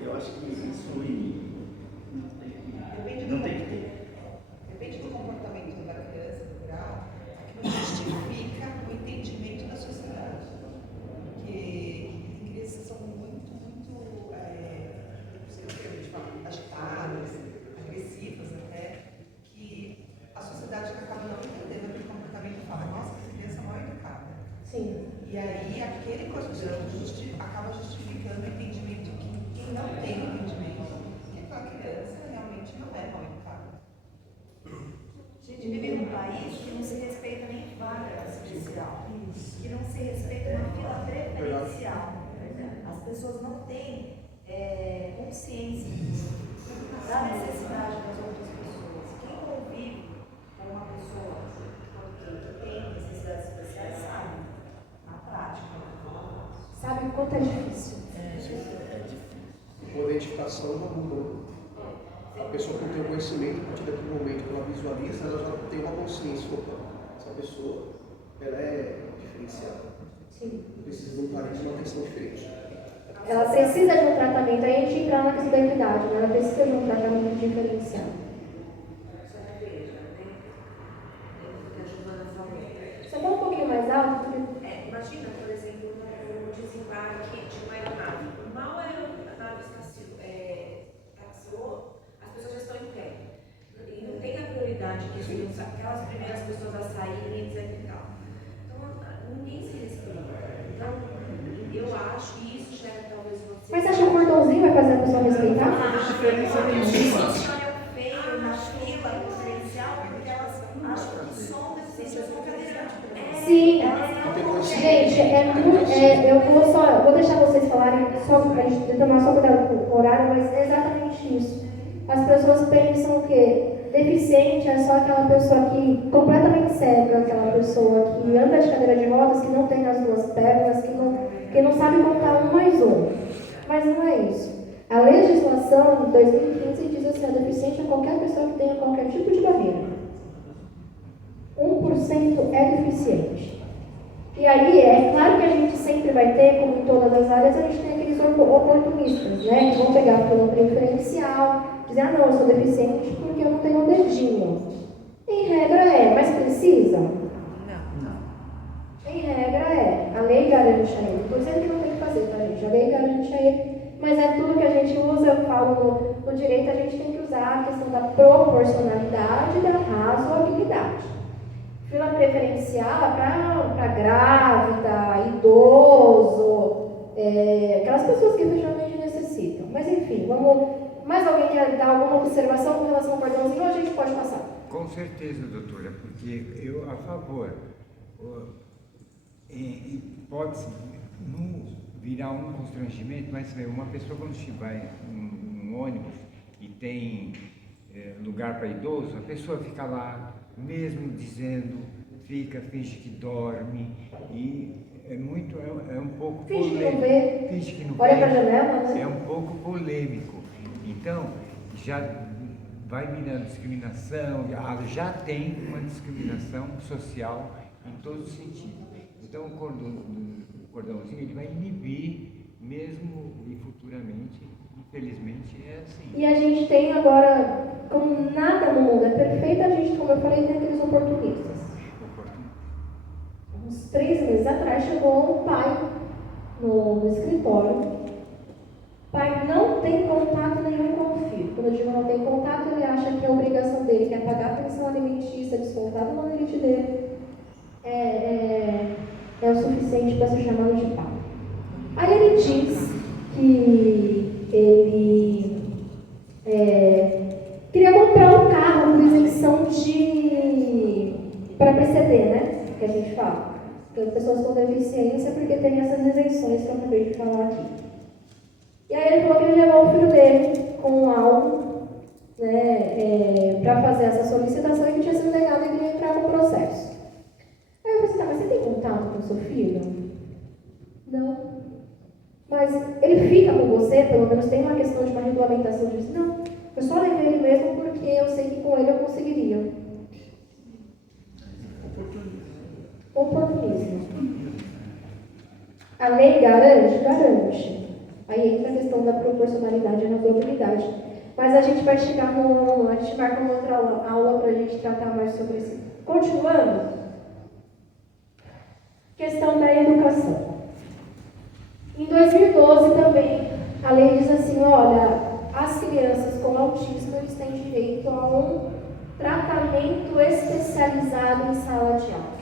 eu acho que isso não tem que ter. Depende do comportamento da criança, do grau, que não justifica o entendimento da sociedade. Porque crianças são muito agitadas, agressivas até, que a sociedade acaba não entendendo aquele comportamento e fala, nossa, essa criança não é educada. Sim. E aí aquele cordão acaba justificando o entendimento que quem não tem o entendimento, que aquela criança realmente não é mal educada. A gente vive num país que não se respeita nem vaga especial, que não se respeita na fila preferencial. As pessoas não têm consciência da necessidade das outras pessoas. Quem convive com uma pessoa que tem necessidades especiais sabe, na prática. Sabe o quanto é difícil? É difícil. com a identificação já mudou. A pessoa que não tem o conhecimento, a partir daquele momento que ela visualiza, ela já tem uma consciência. Opa, essa pessoa ela é diferenciada. Sim. precisa de um carinho e uma atenção diferente. Ela precisa de um tratamento, aí a gente entra na questão da equidade, né? Ela precisa de um tratamento diferenciado. Só dá um pouquinho mais alto, porque... Imagina, por exemplo, no desembarque de uma aeronave. Mal a aeronave estaciou, as pessoas já estão em pé. E não tem a prioridade que aquelas primeiras pessoas a saírem, etc e tal. Então, ninguém se respeita. Então, eu acho que isso já é talvez você... Mas você acha que o cordãozinho vai fazer a pessoa respeitar? Não faz diferença nenhuma. Feio na fila preferencial porque elas acham que só deficiências são cadeirantes. Sim. Gente, eu vou deixar vocês falarem, só a gente tomar só cuidado com o horário, mas é exatamente isso. As pessoas pensam que deficiente é só aquela pessoa que completamente cega, aquela pessoa que anda de cadeira de rodas, que não tem as duas pernas, que não sabe contar 1 mais 1. Mas não é isso. A legislação de 2015 diz assim, a deficiente é qualquer pessoa que tenha qualquer tipo de barreira. 1% é deficiente. E aí, é claro que a gente sempre vai ter, como em todas as áreas, a gente tem aqueles oportunistas, né? Que vão pegar pelo preferencial, dizer, ah não, eu sou deficiente porque eu não tenho um dedinho. Em regra mas precisa? Não. Em regra A lei garante a ele. Estou dizendo que não tem que fazer, tá, gente? A lei garante a ele. Mas é tudo que a gente usa, eu falo no direito, a gente tem que usar a questão da proporcionalidade e da razoabilidade. Fila preferencial para grávida, idoso, aquelas pessoas que efetivamente necessitam. Mas enfim, mais alguém quer dar alguma observação com relação ao cordãozinho ou a gente pode passar? Com certeza, doutora, porque eu a favor. Pode não virar um constrangimento, mas uma pessoa quando vai num ônibus e tem lugar para idoso, a pessoa fica lá, mesmo dizendo, finge que dorme, e é um pouco polêmico. Finge que não vê. Olha para a janela, né? É um pouco polêmico. Então, já vai virando discriminação, já tem uma discriminação social em todos os sentidos. Então, o cordãozinho ele vai inibir mesmo e futuramente, infelizmente é assim. E a gente tem agora, como nada no mundo é perfeito, a gente, como eu falei, tem aqueles oportunistas. Uns 3 meses atrás chegou um pai no escritório. O pai não tem contato nenhum com o filho. Quando eu digo não tem contato, ele acha que a obrigação dele, que é pagar a pensão alimentícia descontada no limite dele, é o suficiente para ser chamado de pai. Aí ele diz que ele queria comprar um carro com isenção para PCD, né? Que a gente fala. Porque as pessoas com deficiência, porque tem essas isenções que eu acabei de falar aqui. E aí ele falou que ele levou o filho dele com algo, né, para fazer essa solicitação e que tinha sido negado e ele ia entrar no processo. Aí eu falei, tá, mas você tem contato com o seu filho? Não. Mas ele fica com você, pelo menos tem uma questão de uma regulamentação de não, eu só levei ele mesmo porque eu sei que com ele eu conseguiria. Oportunismo. A lei garante? Garante. Aí entra a questão da proporcionalidade e razoabilidade. Mas a gente vai chegar a gente marca uma outra aula para a gente tratar mais sobre isso. Continuando. Questão da educação. Em 2012 também, a lei diz assim, olha, as crianças com autismo eles têm direito a um tratamento especializado em sala de aula.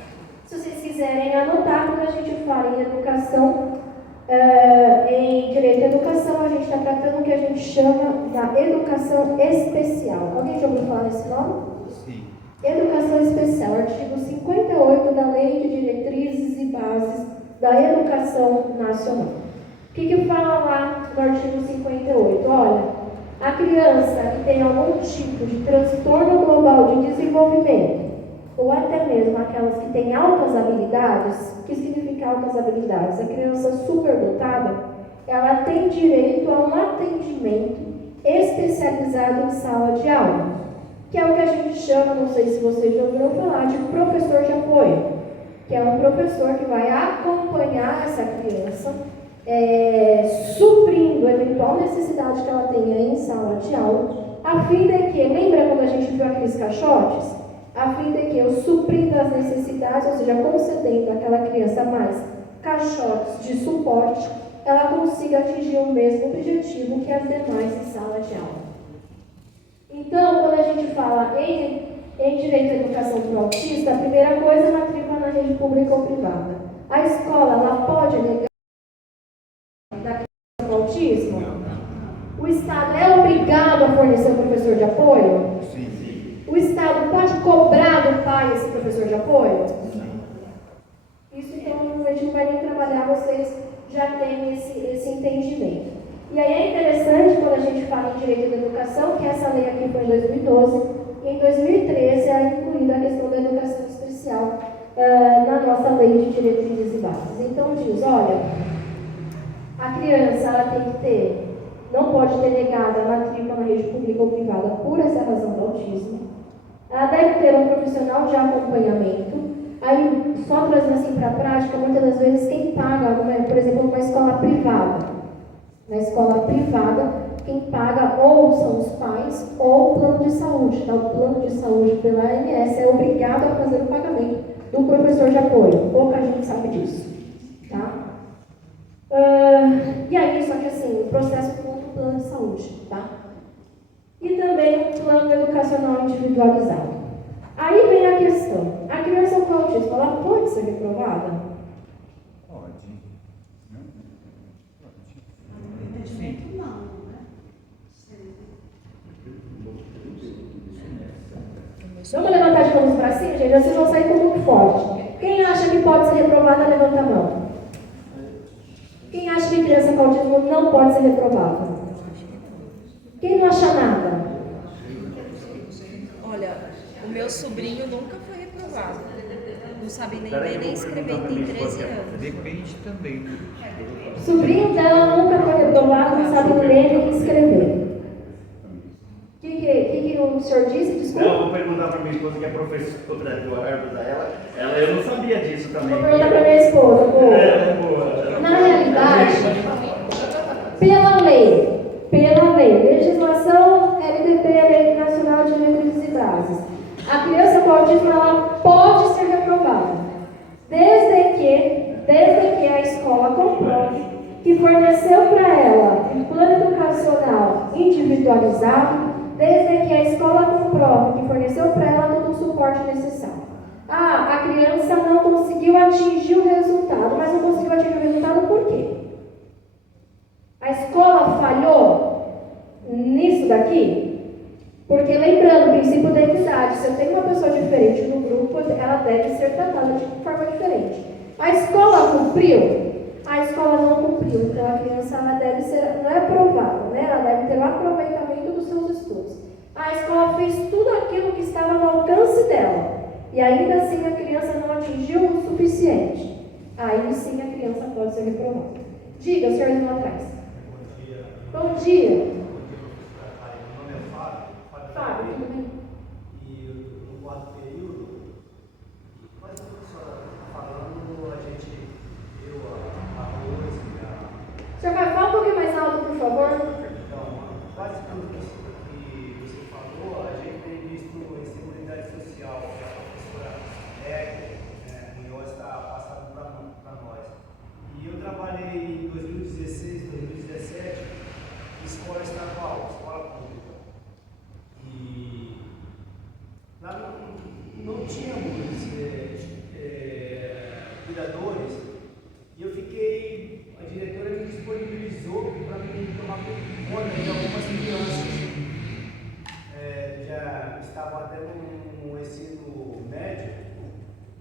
Se vocês quiserem anotar, quando a gente fala em educação, em direito à educação, a gente está tratando o que a gente chama da educação especial. Alguém já ouviu falar desse nome? Sim. Educação especial, artigo 58 da Lei de Diretrizes e Bases da Educação Nacional. O que fala lá no artigo 58? Olha, a criança que tem algum tipo de transtorno global de desenvolvimento, ou até mesmo aquelas que têm altas habilidades, o que significa altas habilidades? A criança superdotada, ela tem direito a um atendimento especializado em sala de aula, que é o que a gente chama, não sei se vocês já ouviram falar, de professor de apoio, que é um professor que vai acompanhar essa criança, suprindo a eventual necessidade que ela tenha em sala de aula, a fim de que, lembra quando a gente viu aqueles caixotes? A fim de que eu suprindo as necessidades, ou seja, concedendo àquela criança mais caixotes de suporte, ela consiga atingir o mesmo objetivo que as demais em sala de aula. Então, quando a gente fala em direito à educação para o autista, a primeira coisa é matrícula na rede pública ou privada. A escola, ela pode negar da criança com autismo? O Estado é obrigado a fornecer um professor de apoio? Sim. O Estado pode cobrar do pai esse professor de apoio? Isso, então, a gente não vai nem trabalhar, vocês já têm esse entendimento. E aí é interessante, quando a gente fala em direito da educação, que essa lei aqui foi em 2012, e em 2013 é incluída a questão da educação especial na nossa lei de diretrizes e bases. Então diz, olha, a criança ela tem que ter, não pode ter negada a matrícula na rede pública ou privada por essa razão do autismo. Ela deve ter um profissional de acompanhamento. Aí, só trazendo assim para a prática, muitas das vezes quem paga, por exemplo, uma escola privada. Na escola privada, quem paga ou são os pais ou o plano de saúde. Tá? O plano de saúde pela ANS é obrigado a fazer o pagamento do professor de apoio. Pouca gente sabe disso. Tá? E aí, só que assim, o processo contra o plano de saúde. Tá? E também o plano educacional individualizado. Aí vem a questão, a criança com autismo, ela pode ser reprovada? Pode. Impedimento não, né? Vamos levantar de mãos para cima, gente, vocês vão sair com muito forte. Quem acha que pode ser reprovada, levanta a mão. Quem acha que criança com autismo não pode ser reprovada? Quem não acha nada? Olha, o meu sobrinho nunca foi reprovado. Não sabe nem ler nem escrever, tem 13 anos. Depende também. O sobrinho dela nunca foi reprovado, não sabe ler nem escrever. O que o senhor disse? Desculpa. Não, eu vou perguntar para minha esposa, que é professora do Harvard, eu não sabia disso também. Vou perguntar para minha esposa. Boa. Na realidade, pela lei, legislação LDP, Lei Nacional de Diretrizes e Bases, a criança com autismo ela pode ser reprovada, desde que a escola comprove que forneceu para ela um plano educacional individualizado, desde que a escola comprove que forneceu para ela todo o suporte necessário. A criança não conseguiu atingir o resultado, mas não conseguiu atingir o resultado por quê? A escola falhou nisso daqui? Porque lembrando, o princípio da equidade, se eu tenho uma pessoa diferente no grupo, ela deve ser tratada de forma diferente. A escola cumpriu? A escola não cumpriu, então a criança ela deve ser, não é aprovada, né? Ela deve ter o aproveitamento dos seus estudos. A escola fez tudo aquilo que estava no alcance dela, e ainda assim a criança não atingiu o suficiente. Aí sim a criança pode ser reprovada. Diga, o senhor lá atrás. Bom dia. Meu nome é Fábio. Fábio, tudo bem? E no quarto período, mas a professora está falando, a gente viu a Rose e a... Senhor, vai falar um pouquinho mais alto, por favor. Então, quase tudo que você falou, a gente tem visto em Seguridade Social, que a professora Munhoz está passando para nós. E eu trabalhei em 2016, 2017, escola estadual, escola pública. E lá não tínhamos cuidadores, e eu fiquei, a diretora me disponibilizou para mim tomar conta de algumas crianças. Já estavam até no ensino médio,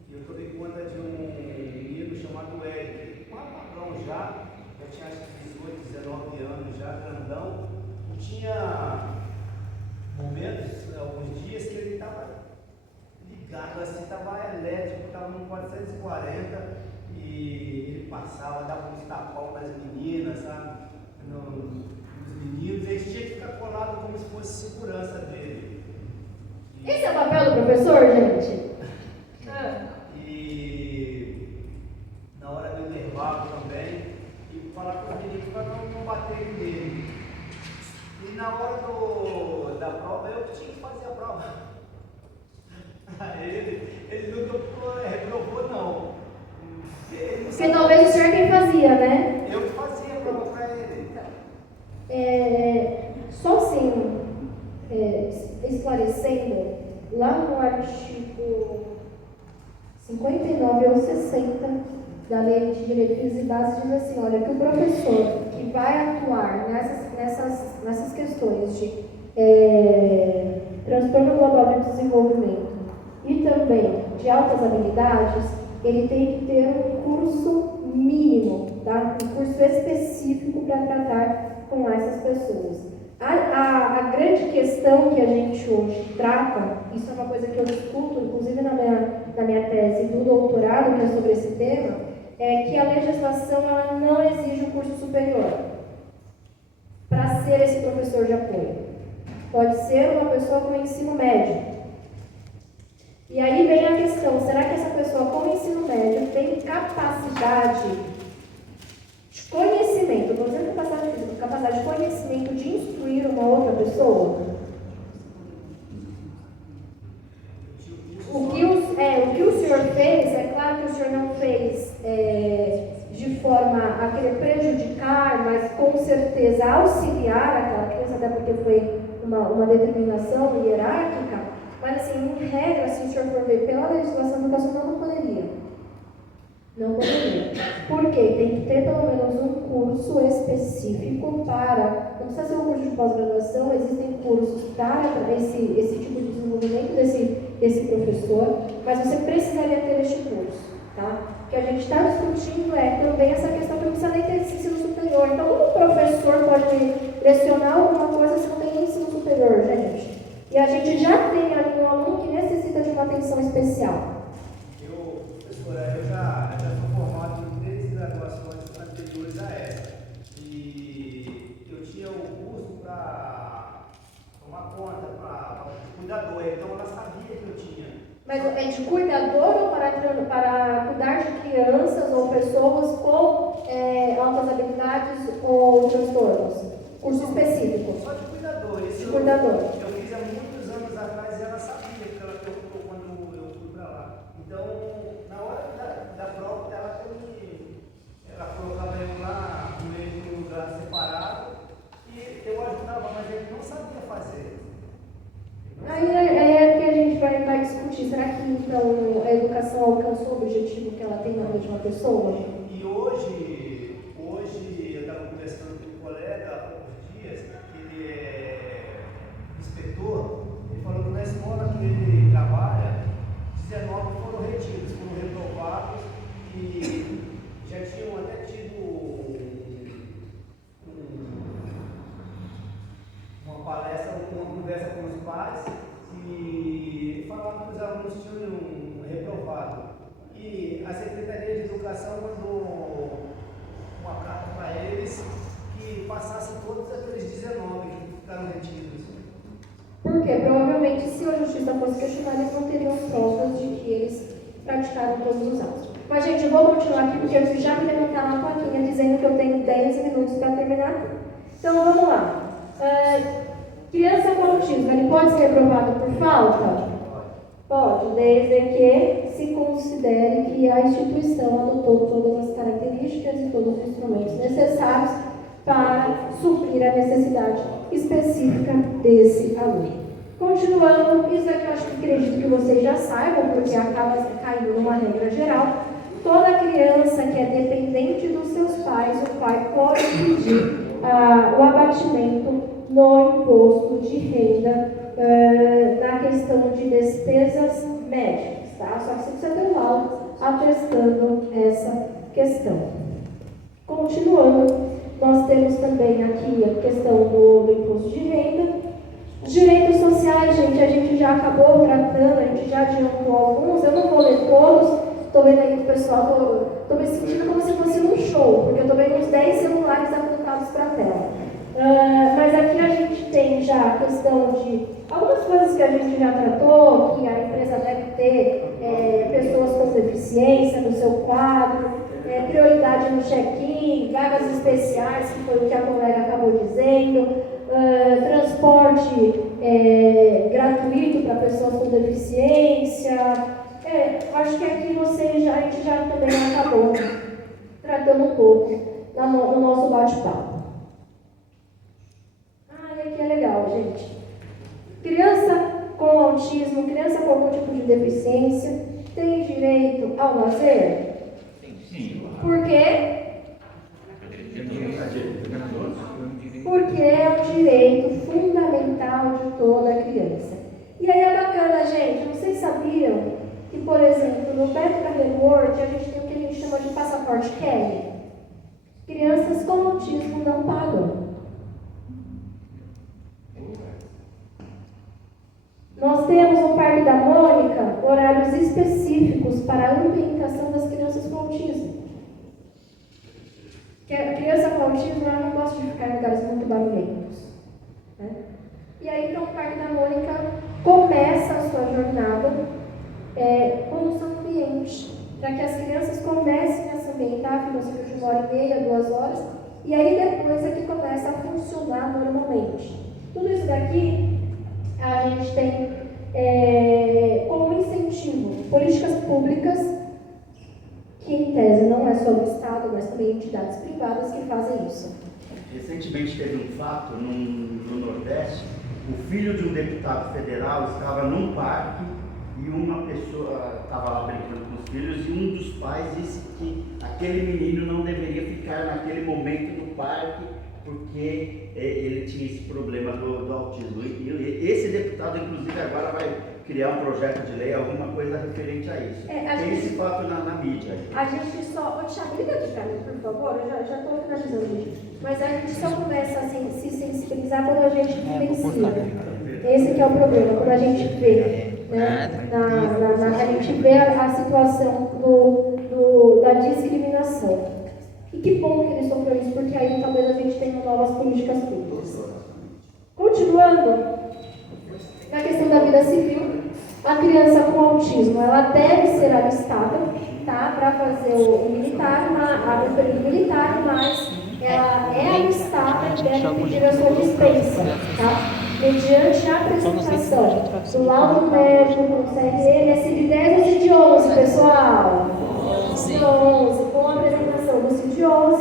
e eu tomei conta de um menino chamado Eric, um apagão já tinha acho que 18, 19 anos, já grandão, e tinha momentos, alguns dias que ele estava ligado, assim, estava elétrico, estava no 440 e ele passava, dava uns tapão nas meninas, sabe? Nos meninos, ele tinha que ficar colado como se fosse segurança dele. Esse é o papel do professor, gente? E na hora da prova, eu que tinha que fazer a prova. Ele não reprovou, não. Porque talvez o senhor quem fazia, né? Eu que fazia a prova para ele. Só assim, esclarecendo, lá no artigo 59 ou 60 da Lei de Diretrizes e Bases diz assim, olha, que o professor que vai atuar nessas questões de transtorno global de desenvolvimento e também de altas habilidades, ele tem que ter um curso mínimo, tá? Um curso específico para tratar com essas pessoas. A grande questão que a gente hoje trata, isso é uma coisa que eu discuto, inclusive na minha tese do doutorado, que é sobre esse tema, é que a legislação ela não exige um curso superior para ser esse professor de apoio. Pode ser uma pessoa com ensino médio. E aí vem a questão, será que essa pessoa com ensino médio tem capacidade de conhecimento, estou dizendo capacidade de conhecimento de instruir uma outra pessoa? O que o senhor fez, é claro que o senhor não fez de forma a querer prejudicar, mas com certeza auxiliar aquela criança, até porque foi uma determinação hierárquica, mas assim, em regra, se o senhor for ver pela legislação educacional, não poderia. Não poderia. Por quê? Tem que ter pelo menos um curso específico para... Não precisa ser um curso de pós-graduação, existem cursos para esse tipo de desenvolvimento desse professor, mas você precisaria ter este curso, tá? O que a gente está discutindo é também essa questão que não precisa nem ter ensino superior. Então, como o professor pode lecionar alguma coisa se não tem ensino superior, gente? E a gente já tem ali um aluno que necessita de uma atenção especial. Professora, eu já sou formado em 3 graduações anteriores a essa. E eu tinha um curso para tomar conta, para cuidador, então ela sabia que eu tinha. Mas é de cuidador ou para cuidar de crianças ou pessoas com altas habilidades ou transtornos? Curso específico? Só de cuidador. De cuidador. Eu fiz há muitos anos atrás e ela sabia, porque ela perguntou quando eu fui para lá. Então, na hora da prova dela, ela colocava eu lá no meio de um lugar separado e eu ajudava, mas ele não sabia fazer. Aí é que a gente vai discutir. Será que então a educação alcançou o objetivo que ela tem na vida de uma pessoa? E hoje eu estava conversando com um colega há poucos dias, que ele é inspetor, ele falou que na escola que ele trabalha, 19 foram retidos, foram reprovados e já tinham até tido uma palestra, uma conversa com os pais e falavam que os alunos tinham reprovado. E a Secretaria de Educação mandou uma carta para eles que passassem todos aqueles 19 que ficaram retidos. Por quê? Provavelmente, se a justiça fosse questionar, eles não teriam provas de que eles praticaram todos os atos. Mas, gente, eu vou continuar aqui porque eu já me levantar uma plaquinha dizendo que eu tenho 10 minutos para terminar tudo. Então, vamos lá. Criança com autismo, ele pode ser reprovado por falta? Pode, desde que se considere que a instituição adotou todas as características e todos os instrumentos necessários para suprir a necessidade específica desse aluno. Continuando, isso aqui eu acho que acredito que vocês já saibam, porque acaba caindo numa regra geral. Toda criança que é dependente dos seus pais, o pai pode pedir o abatimento no imposto de renda na questão de despesas médicas, tá? Só que você precisa ter um laudo atestando essa questão. Continuando, nós temos também aqui a questão do imposto de renda. Direitos sociais, gente, a gente já acabou tratando, a gente já adiantou alguns, eu não vou ler todos, estou vendo aí o pessoal, estou me sentindo como se fosse num show, porque eu estou vendo uns 10 celulares apontados para a tela. Mas aqui a gente tem já a questão de algumas coisas que a gente já tratou, que a empresa deve ter pessoas com deficiência no seu quadro, prioridade no check-in, vagas especiais, que foi o que a colega acabou dizendo, transporte gratuito para pessoas com deficiência. Acho que aqui a gente já também acabou tratando um pouco no nosso bate-papo. E aqui é legal, gente. Criança com autismo, criança com algum tipo de deficiência, tem direito ao lazer? Sim. Por quê? Porque é um direito fundamental de toda criança. E aí é bacana, gente, vocês sabiam que, por exemplo, no Beto Carreiro World, a gente tem o que a gente chama de passaporte Kelly? Crianças com autismo não pagam. Nós temos no Parque da Mônica horários específicos para a ambientação das crianças com autismo. Porque a criança com autismo ela não gosta de ficar em lugares muito barulhentos. Né? E aí, então, o Parque da Mônica começa a sua jornada com o seu ambiente, para que as crianças comecem a se ambientar, ficam cerca de 1h30, 2 horas, e aí depois é que começa a funcionar normalmente. Tudo isso daqui a gente tem como incentivo políticas públicas, que em tese não é só o Estado, mas também entidades privadas que fazem isso. Recentemente teve um fato no Nordeste, o filho de um deputado federal estava num parque e uma pessoa estava lá brincando com os filhos e um dos pais disse que aquele menino não deveria ficar naquele momento no parque porque ele tinha esse problema do autismo. E esse deputado, inclusive, agora vai criar um projeto de lei, alguma coisa referente a isso. Tem esse fato na mídia. A gente só... Thiago, liga aqui pra mim, por favor, eu já estou finalizando, gente. Mas a gente só começa a se sensibilizar quando a gente vivencia. Esse que é o problema, quando a gente vê. Né? A gente vê a situação da discriminação. E que bom que ele sofreu isso, porque aí talvez a gente tenha novas políticas públicas. Continuando, na questão da vida civil, a criança com autismo, ela deve ser alistada, tá, para fazer o período militar, mas ela é alistada e deve pedir a sua dispensa, tá? Mediante a apresentação do laudo médico do CRM, é CID-10 ou CID-11, pessoal? CID-11, com a apresentação do CID-11.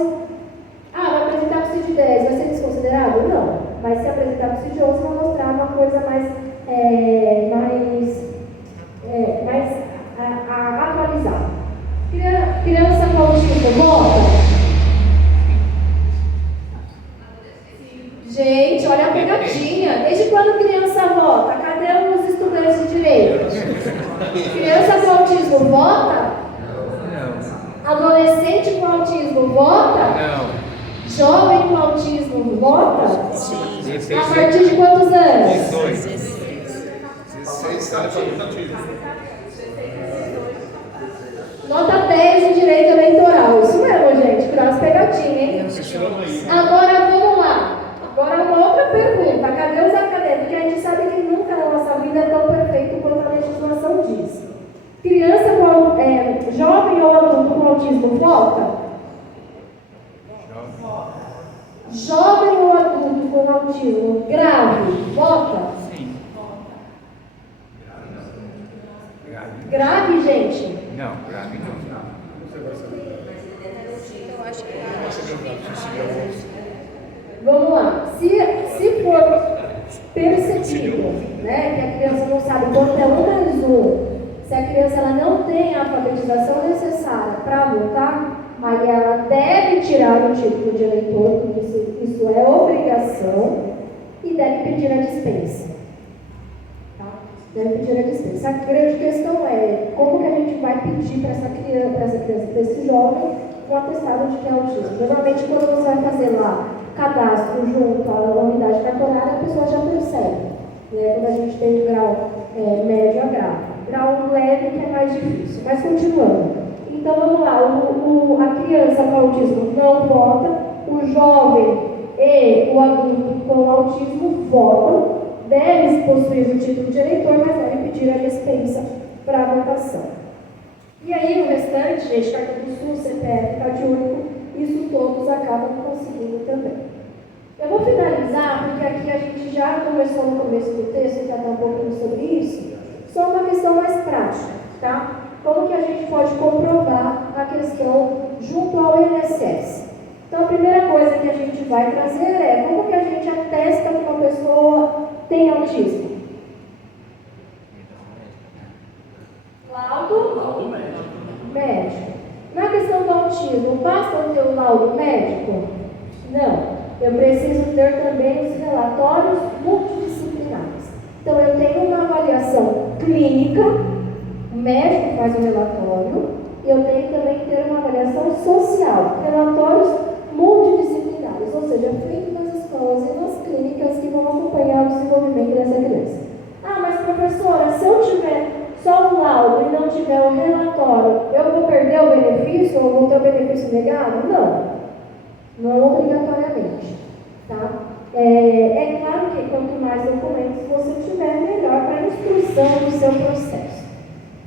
Vai apresentar para o CID-10, vai ser desconsiderado? Não. Vai se apresentar para o CID-11 para mostrar uma coisa mais atualizada. Criança com autismo, volta? Gente, olha a pegadinha. Desde quando criança vota? Cadê os estudantes de direito? Criança com autismo vota? Não. Adolescente com autismo vota? Não. Jovem com autismo vota? Sim. A partir de quantos anos? 16 anos. Nota 10 em direito eleitoral. Isso mesmo, gente. Cuidado as pegadinhas, hein? Agora, vamos lá. Agora, uma outra pergunta. Cadê os acadêmicos? Porque a gente sabe que nunca na nossa vida é tão perfeito quanto a legislação diz. Criança com jovem ou adulto com autismo vota? Jovem ou adulto com autismo grave vota? Sim. Grave, gente? Não, grave não. Eu acho que Vamos lá. Se for percebido, né, que a criança não sabe quanto é 1 × 1, se a criança ela não tem a alfabetização necessária para votar, aí ela deve tirar o título de eleitor, porque isso é obrigação, e deve pedir a dispensa. Tá? Deve pedir a dispensa. A grande questão é como que a gente vai pedir para essa criança, para esse jovem, um atestado de que é autismo. Normalmente, quando você vai fazer lá cadastro junto à unidade cartorária, a pessoa já percebe, né? Quando a gente tem o grau médio a grave. Grau leve que é mais difícil. Mas continuando. Então vamos lá, a criança com autismo não vota, o jovem e o adulto com autismo votam, deve possuir o título de eleitor, mas deve pedir a dispensa para a votação. E aí o restante, gente, cartão do SUS, CPF, CAD único, isso todos acabam conseguindo também. Eu vou finalizar, porque aqui a gente já já conversou no começo do texto, tratar um pouquinho sobre isso, só uma questão mais prática, tá? Como que a gente pode comprovar a questão junto ao INSS? Então, a primeira coisa que a gente vai trazer é como que a gente atesta que uma pessoa tem autismo. Laudo médico. Na questão do autismo, basta eu ter o laudo médico? Não. Eu preciso ter também os relatórios multidisciplinares. Então, eu tenho uma avaliação clínica, o médico faz o relatório, e eu tenho também que ter uma avaliação social, relatórios multidisciplinares, ou seja, feito nas escolas e nas clínicas que vão acompanhar o desenvolvimento dessa criança. Ah, mas professora, se eu tiver só o laudo e não tiver o relatório, eu vou perder o benefício ou vou ter o benefício negado? Não obrigatoriamente, tá? É claro que quanto mais documentos você tiver, melhor para a instrução do seu processo.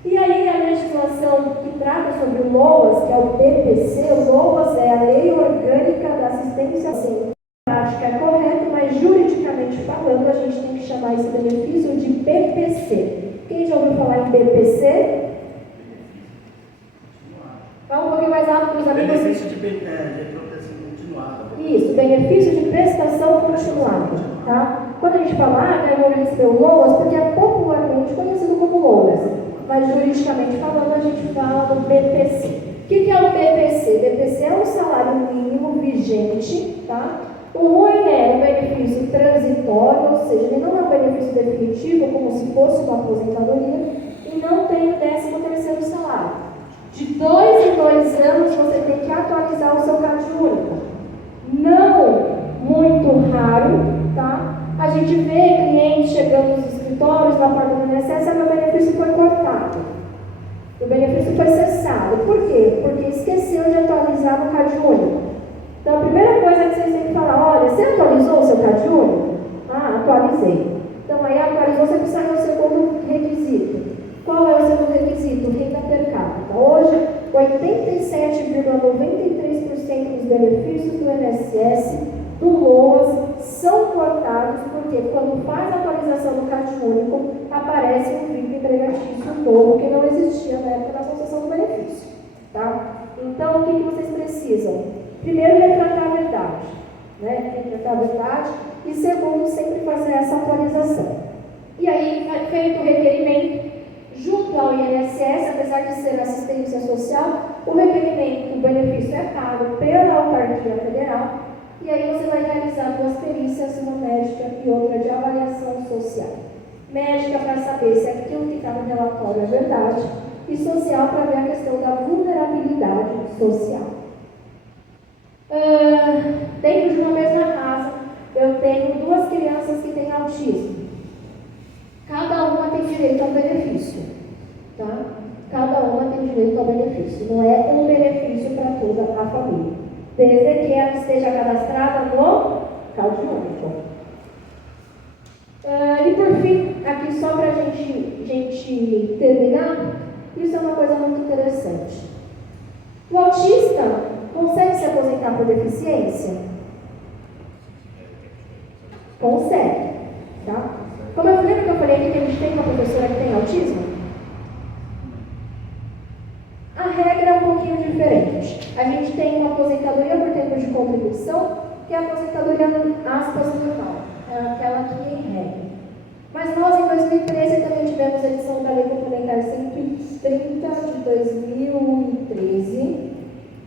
E aí a legislação que trata sobre o LOAS, que é o BPC, o LOAS é a Lei Orgânica da Assistência, assim, na prática é correto, mas juridicamente falando, a gente tem que chamar esse benefício de BPC. Quem já ouviu falar em BPC? Fala um pouquinho mais alto para os amigos. Benefício de proteção continuada. Isso, benefício de prestação continuada, tá? Quando a gente fala, eu vou receber o LOAS, porque é popularmente conhecido como LOAS, mas juridicamente falando, a gente fala do BPC. O que é o BPC? BPC é um salário mínimo vigente, tá? O ruim é um benefício transitório, ou seja, ele não é um benefício definitivo, como se fosse uma aposentadoria, e não tem o 13º salário. De 2 em 2 anos você tem que atualizar o seu CAD único. Não muito raro, tá? A gente vê clientes chegando nos escritórios, na porta do INSS, meu benefício foi cortado. O benefício foi cessado. Por quê? Porque esqueceu de atualizar no CAD único. Então, a primeira coisa que vocês têm que falar, olha, você atualizou o seu CAD único? Ah, atualizei. Então, aí atualizou, você precisa do segundo requisito. Qual é o segundo requisito? Renda per capita. Hoje, 87,93% dos benefícios do INSS, do LOAS, são cortados porque quando faz a atualização do CAD único, aparece um vínculo empregatício novo que não existia na época da associação do benefício. Tá? Então, o que vocês precisam? Primeiro, retratar a verdade. Né? Retratar a verdade. E segundo, sempre fazer essa atualização. E aí, feito o requerimento, junto ao INSS, apesar de ser assistência social, o requerimento, o benefício é pago pela autarquia federal, e aí você vai realizar 2 perícias, uma médica e outra de avaliação social. Médica para saber se aquilo que está no relatório é verdade, e social para ver a questão da vulnerabilidade social. Dentro de uma mesma casa, eu tenho 2 crianças que têm autismo. Cada uma tem direito ao benefício, tá? Cada uma tem direito ao benefício. Não é um benefício para toda a família, desde que ela esteja cadastrada no CAD único. E por fim, aqui só para a gente terminar, isso é uma coisa muito interessante. O autista consegue se aposentar por deficiência? Consegue, tá? Como eu lembro que eu falei aqui que a gente tem uma professora que tem autismo? A regra é um pouquinho diferente. A gente tem uma aposentadoria por tempo de contribuição, que é a aposentadoria, aspas, normal. É aquela que em regra. Mas nós, em 2013, também tivemos a edição da Lei Complementar 130 de 2013.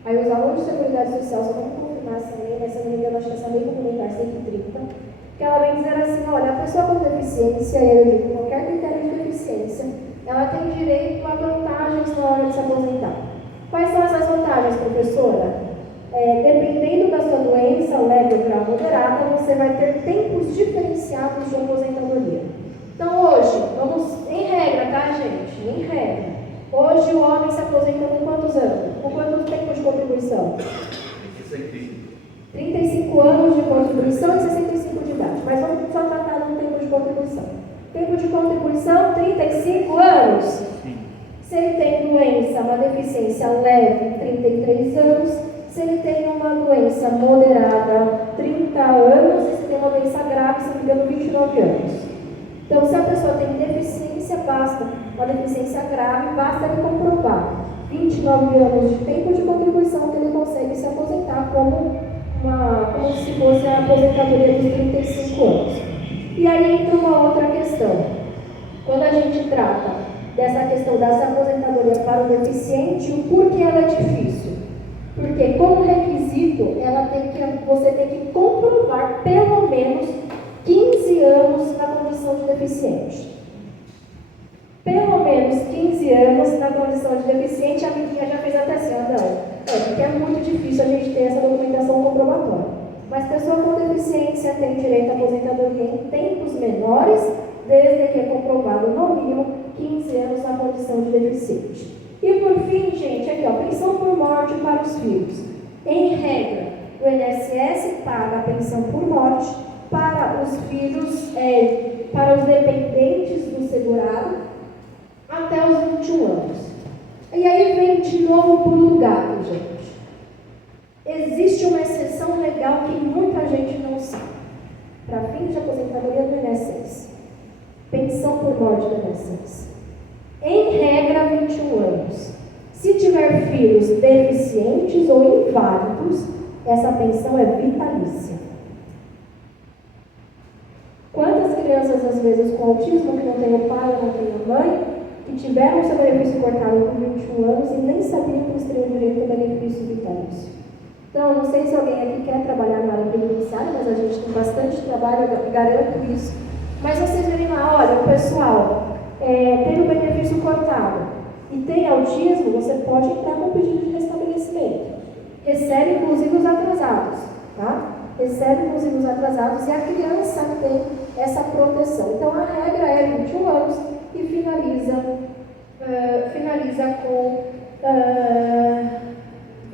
Aí os alunos de Seguridade Social só vão confirmar essa lei, mas se não me engano, acho que essa Lei Complementar 130, que ela vem dizer assim, olha, a pessoa com deficiência, eu digo, qualquer critério de deficiência, ela tem direito a vantagens na hora de se aposentar. Quais são essas vantagens, professora? Dependendo da sua doença, leve ou grave moderada, você vai ter tempos diferenciados de aposentadoria. Então hoje, vamos em regra, tá, gente? Em regra. Hoje o homem se aposenta com quantos anos? Com quanto tempo de contribuição? 35 anos de contribuição e 65 de idade. Mas vamos só tratar do tempo de contribuição. Tempo de contribuição, 35 anos. Sim. Se ele tem doença, uma deficiência leve, 33 anos. Se ele tem uma doença moderada, 30 anos. E se tem uma uma doença grave, se não me engano, 29 anos. Então, se a pessoa tem deficiência, basta, uma deficiência grave, basta ele comprovar 29 anos de tempo de contribuição que ele consegue se aposentar como se fosse a aposentadoria dos 35 anos. E aí entra uma outra questão. Quando a gente trata dessa questão dessa aposentadoria para o deficiente, o porquê ela é difícil? Porque, como requisito, você tem que comprovar pelo menos 15 anos na condição de deficiente. Pelo menos 15 anos na condição de deficiente, a amiguinha já fez até assim, porque é muito difícil a gente ter essa documentação comprobatória. Mas pessoa com deficiência tem direito à aposentadoria em tempos menores, desde que é comprovado no mínimo 15 anos na condição de deficiente. E por fim, gente, aqui ó, pensão por morte para os filhos. Em regra, o INSS paga a pensão por morte para os filhos, para os dependentes do segurado, até os 21 anos. E aí vem de novo para o lugar, gente. Existe uma exceção legal que muita gente não sabe. Para fins de aposentadoria do INSS. Pensão por morte do INSS. Em regra, 21 anos. Se tiver filhos deficientes ou inválidos, essa pensão é vitalícia. Quantas crianças, às vezes, com autismo, que não tem o pai ou não tem a mãe, que tiveram seu benefício cortado com 21 anos e nem sabiam que eles teriam direito ao benefício vitalício? Então, não sei se alguém aqui quer trabalhar na área previdenciária, mas a gente tem bastante trabalho, eu garanto isso. Mas vocês verem lá, olha, o pessoal tem o benefício cortado e tem autismo, você pode entrar com pedido de restabelecimento. Recebe, inclusive, os atrasados, tá? Recebe, inclusive, os atrasados e a criança tem essa proteção. Então, a regra é 21 anos e finaliza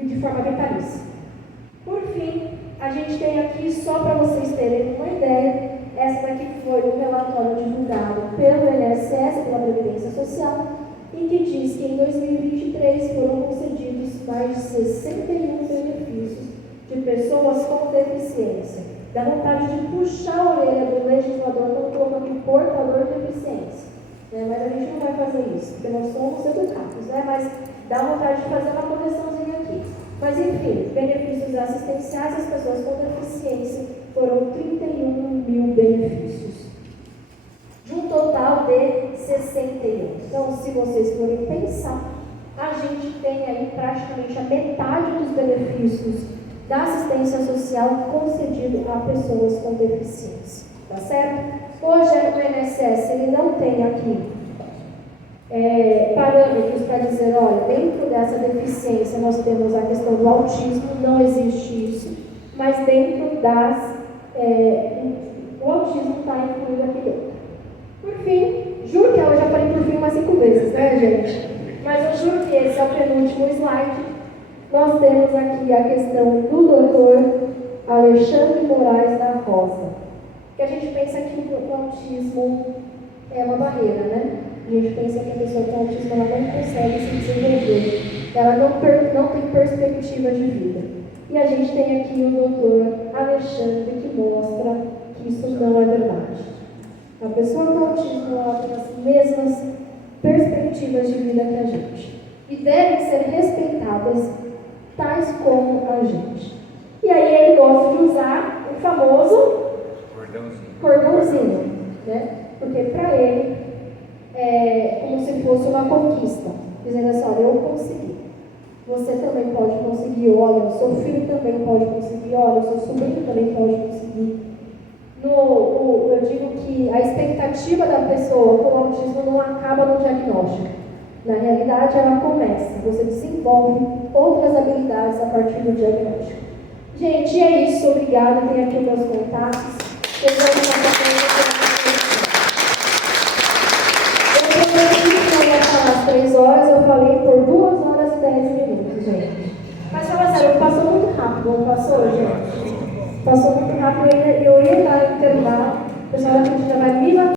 de forma vitalícia. Por fim, a gente tem aqui, só para vocês terem uma ideia, essa daqui foi um relatório divulgado pelo INSS, pela Previdência Social, em que diz que em 2023 foram concedidos mais de 61 benefícios de pessoas com deficiência. Dá vontade de puxar a orelha do legislador quando colocou aqui portador de deficiência. Mas a gente não vai fazer isso, porque nós somos educados, mas dá vontade de fazer uma correçãozinha aqui. Mas enfim, benefícios assistenciais às pessoas com deficiência foram 31 mil benefícios, de um total de 61. Então, se vocês forem pensar, a gente tem aí praticamente a metade dos benefícios da assistência social concedido a pessoas com deficiência, tá certo? Hoje, o INSS, ele não tem aqui parâmetros para dizer, olha, dentro dessa deficiência nós temos a questão do autismo, não existe isso, mas dentro o autismo está incluído aqui dentro. Por fim, juro que eu já falei por fim umas 5 vezes, né, gente? Mas eu juro que esse é o penúltimo slide. Nós temos aqui a questão do doutor Alexandre Moraes da Rosa. Que a gente pensa que o autismo é uma barreira, né? A gente pensa que a pessoa com autismo ela não consegue se desenvolver, ela não tem perspectiva de vida. E a gente tem aqui o doutor Alexandre que mostra que isso não é verdade. A pessoa com autismo ela tem as mesmas perspectivas de vida que a gente. E devem ser respeitadas tais como a gente. E aí ele gosta de usar o famoso cordãozinho, né? Porque para ele é como se fosse uma conquista, dizendo assim, olha, eu consegui. Você também pode conseguir, olha, o seu filho também pode conseguir, olha, o seu sobrinho também pode conseguir. Eu digo que a expectativa da pessoa com autismo não acaba no diagnóstico. Na realidade, ela começa. Você desenvolve outras habilidades a partir do diagnóstico. Gente, é isso. Obrigada. Tem aqui os meus contatos. Eu prometi que eu ia falar às 3 horas. Eu falei por 2 horas e 10 minutos, gente. Mas fala sério, passou muito rápido. Não passou, gente? Passou muito rápido. Eu ia dar intervalo. O pessoal aqui já vai me